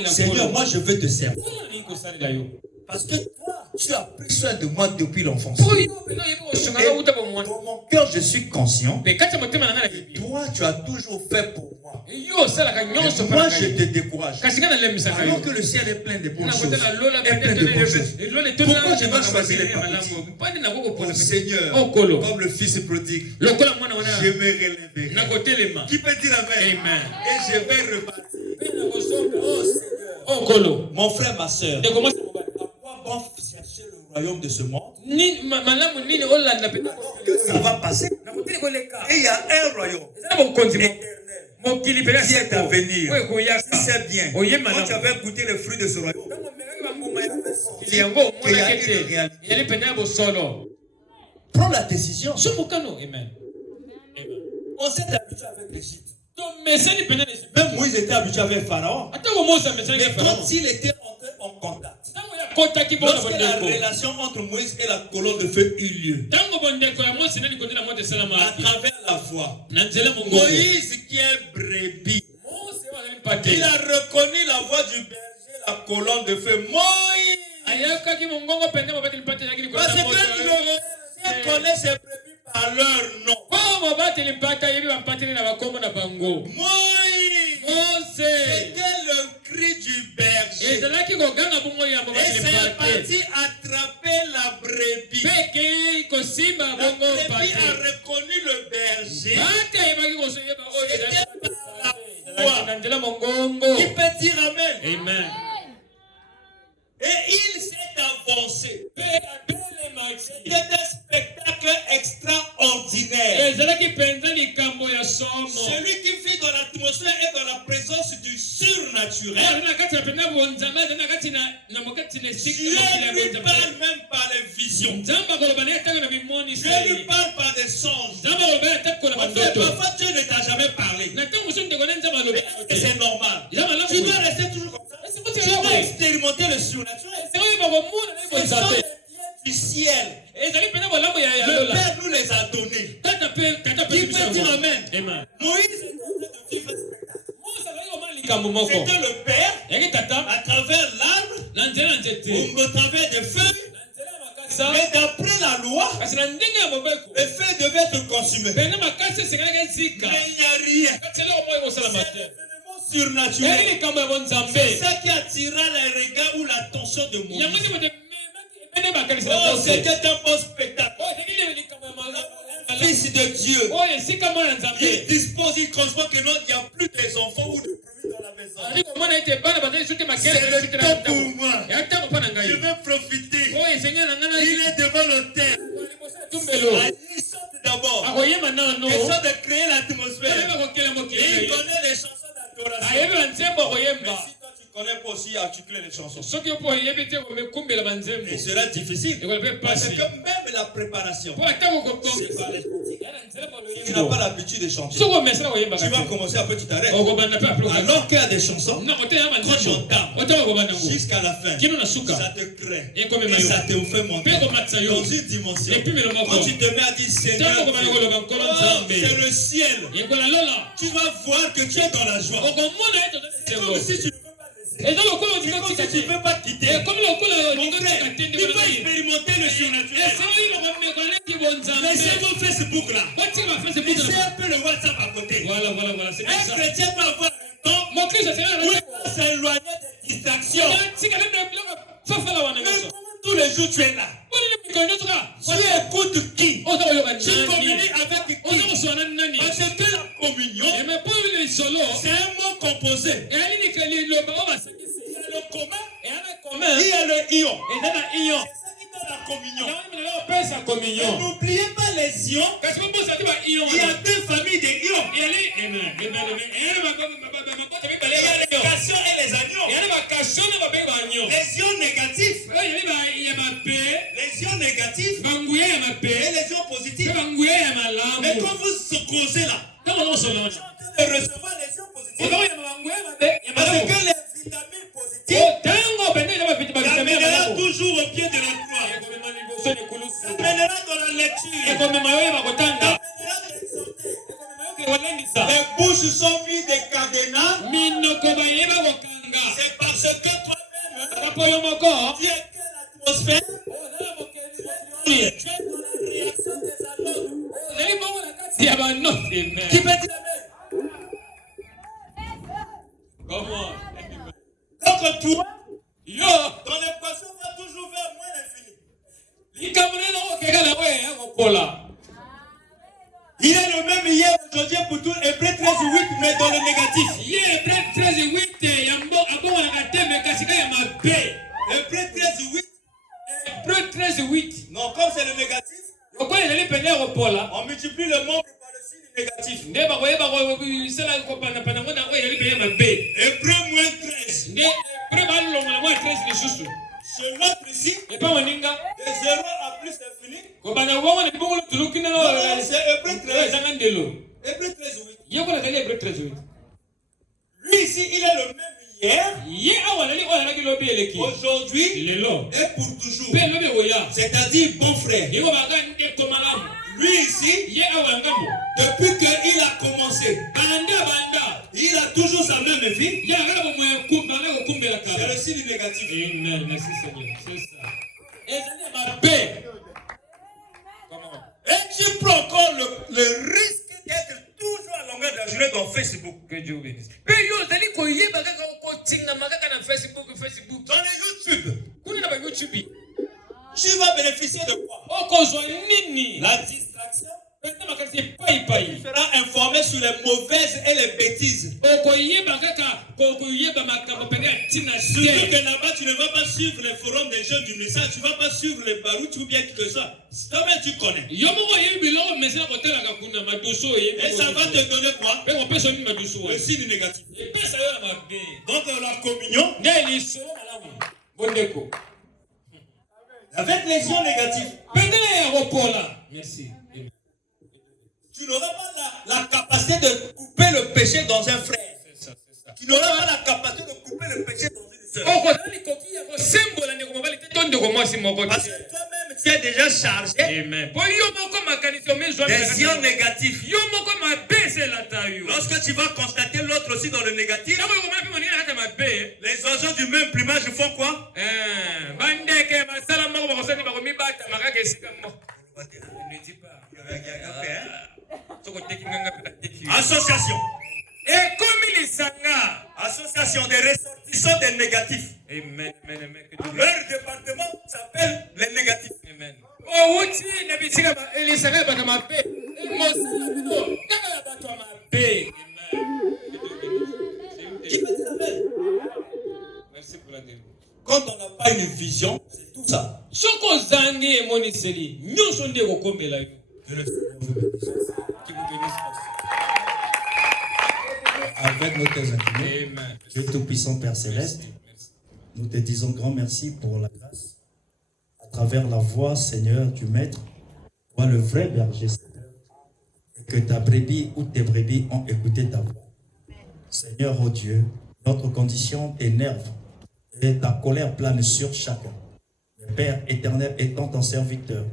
Seigneur, moi je veux te servir. Parce que toi, tu as pris soin de moi depuis l'enfance. Dans mon cœur, je suis conscient. Et toi, tu as toujours fait pour moi. Et moi, je te décourage. Alors que le ciel est plein de bonnes choses. Pourquoi je dois choisir les parties? Oh Seigneur, comme le fils prodigue, je me relèverai. Qui peut dire amen? Et je vais repartir. Oh Seigneur, mon frère, ma soeur, bon chercher le royaume de ce monde. Ça va passer. Et il y a un royaume éternel qui est à venir. Si c'est bien, quand tu avais goûté le fruit de ce royaume, prends la décision. On s'est habitué avec l'Égypte. Même Moïse était habitué avec Pharaon. Mais quand il était entré en contact Lorsque la relation entre Moïse et la colonne de feu eut lieu, à travers la foi, Moïse qui est brebis, il a reconnu la voix du berger, la colonne de feu. Moïse! Parce que le berger connaît ses brebis par leur nom. Moïse! C'était le cri du berger. Et c'est parti attraper la brebis. La brebis a reconnu le berger. C'était par la voix. Qui peut dire amen? Amen. Et il s'est avancé. C'était un spectacle extraordinaire. Celui qui vit dans l'atmosphère et dans la présence du surnaturel. Dieu lui parle même par les visions. Dieu lui parle par des songes. Parfois Dieu ne t'a jamais parlé. Et c'est normal. Tu dois rester toujours comme ça. Tu dois expérimenter le surnaturel. Ce sont les biens du ciel. Le Père nous les a donnés. Qui peut dire amen? Moïse c'était le Père à travers l'arbre, au travers des feuilles. Mais d'après la loi, les feuilles devaient être consumées. Mais il n'y a rien. Surnaturel. C'est ça qui attira les regards ou l'attention de Moïse. Oh, c'était un beau spectacle. Fils de Dieu. Il dispose, il conçoit que non, il n'y a plus des enfants ou de pluie dans la maison. C'est le temps pour moi. Je vais profiter. Il est devant l'autel. D'abord, question de créer l'atmosphère. Il connaît les chansons d'adoration. Mais si toi tu connais pas aussi articuler les chansons, il sera difficile. Parce que même la préparation, tu n'as pas l'habitude de chanter. Tu vas commencer à petit arrêt. Alors qu'il y a des chansons, quand tu entends jusqu'à la fin, ça te crée et ça te fait monter dans une dimension. Quand tu te mets à dire Seigneur, c'est le ciel, tu vas voir que tu es dans la joie. C'est comme si tu ne peux pas quitter. Mon frère, tu peux expérimenter le surnaturel. Laissez mon Facebook là. Laissez un peu le WhatsApp à côté. Voilà. Un chrétien peut avoir un temps où il va s'éloigner des distractions. Mais comment tous les jours tu es là? Tu écoutes qui? Tu communies avec qui? Parce que la communion, c'est un mot composé. Il y a le commun, il y a le ion. La communion. Et n'oubliez pas les ions. Il y a deux familles de ions. Il y a les cations et les agneaux. Les ions négatifs. Les ions négatifs. Et les ions positifs. Mais quand vous causez là, vous êtes en train de recevoir les ions positifs. Parce que les vitamines positives t'amènera toujours au pied de la croix. T'amènera dans la lecture. Les bouches sont mises des cadenas. C'est parce que toi-même, tu es quelle atmosphère? Tu es dans la réaction des anneaux. Qui peut dire amen? Donc toi, ton équation va toujours vers moins l'infini. Il est le même hier, aujourd'hui pour tout. Hébreu 13:8, mais dans le négatif. Hébreu 13:8. Non, comme c'est le négatif, on multiplie le membre par le signe négatif. Hébreu -13. Sur l'autre ici, de 0 à plus l'infini. C'est Hébreu 13:8. Lui ici, il est le même hier, aujourd'hui et pour toujours. C'est-à-dire bon frère. Lui ici, depuis qu'il a commencé, il a toujours sa même vie. C'est le signe négatif. Amen. Merci Seigneur. C'est ça. Et tu prends encore le risque d'être toujours à longueur de journée dans Facebook. Que Dieu vous bénisse. Dans les YouTube. Tu vas bénéficier de quoi? La distraction. Tu seras informé sur les mauvaises et les bêtises. Surtout que là-bas, tu ne vas pas suivre les forums des jeunes du message, tu ne vas pas suivre les barouts ou bien qui que ce soit. Toi-même, tu connais. Et ça va te donner quoi? Le signe négatif. Donc, la communion, avec les yeux négatifs, Merci. tu n'auras pas la capacité de couper le péché dans un frère. Tu n'auras pas la capacité de couper le péché dans une sœur. Parce que toi-même, tu es déjà chargé des yeux négatifs. Lorsque tu vas constater l'autre aussi dans le négatif, les oiseaux du même plumage font quoi? Association. Association des ressortissants des négatifs. Amen. Leur département s'appelle les négatifs. Amen. Merci pour la délivrance. Quand on n'a pas une vision, c'est tout ça. Que le Seigneur vous bénisse. Avec nos cœurs inclinés, Dieu Tout-Puissant, Père Céleste, nous te disons grand merci pour la grâce. À travers la voix, Seigneur, du Maître, toi le vrai berger, Seigneur, et que ta brebis ou tes brebis ont écouté ta voix. Seigneur, oh Dieu, notre condition t'énerve et ta colère plane sur chacun. Le Père éternel étant ton serviteur,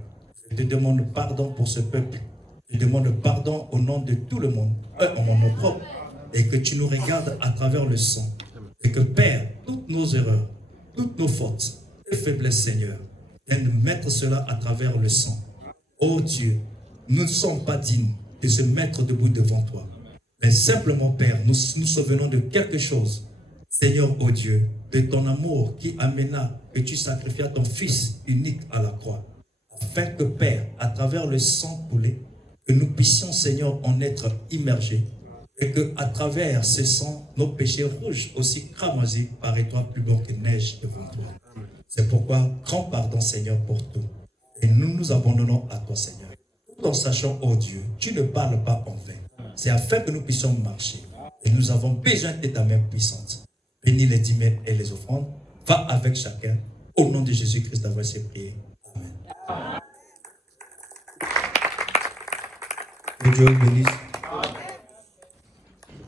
je te demande pardon pour ce peuple. Je demande pardon au nom de tout le monde, en mon nom propre, et que tu nous regardes à travers le sang. Et que, Père, toutes nos erreurs, toutes nos fautes et faiblesses, Seigneur, viennent de mettre cela à travers le sang. Oh Dieu, nous ne sommes pas dignes de se mettre debout devant toi. Mais simplement, Père, nous nous souvenons de quelque chose. Seigneur, oh Dieu, de ton amour qui amena que tu sacrifias ton Fils unique à la croix. Afin que, Père, à travers le sang coulé, que nous puissions, Seigneur, en être immergés. Et que à travers ce sang, nos péchés rouges, aussi cramoisis, paraîtront plus blancs que neige devant toi. C'est pourquoi, grand pardon, Seigneur, pour tout. Et nous nous abandonnons à toi, Seigneur. Tout en sachant, oh Dieu, tu ne parles pas en vain. C'est afin que nous puissions marcher. Et nous avons besoin de ta main puissante. Bénis les dîmes et les offrandes. Va avec chacun. Au nom de Jésus-Christ, d'avoir ces prières. Amen. Que Dieu bénisse.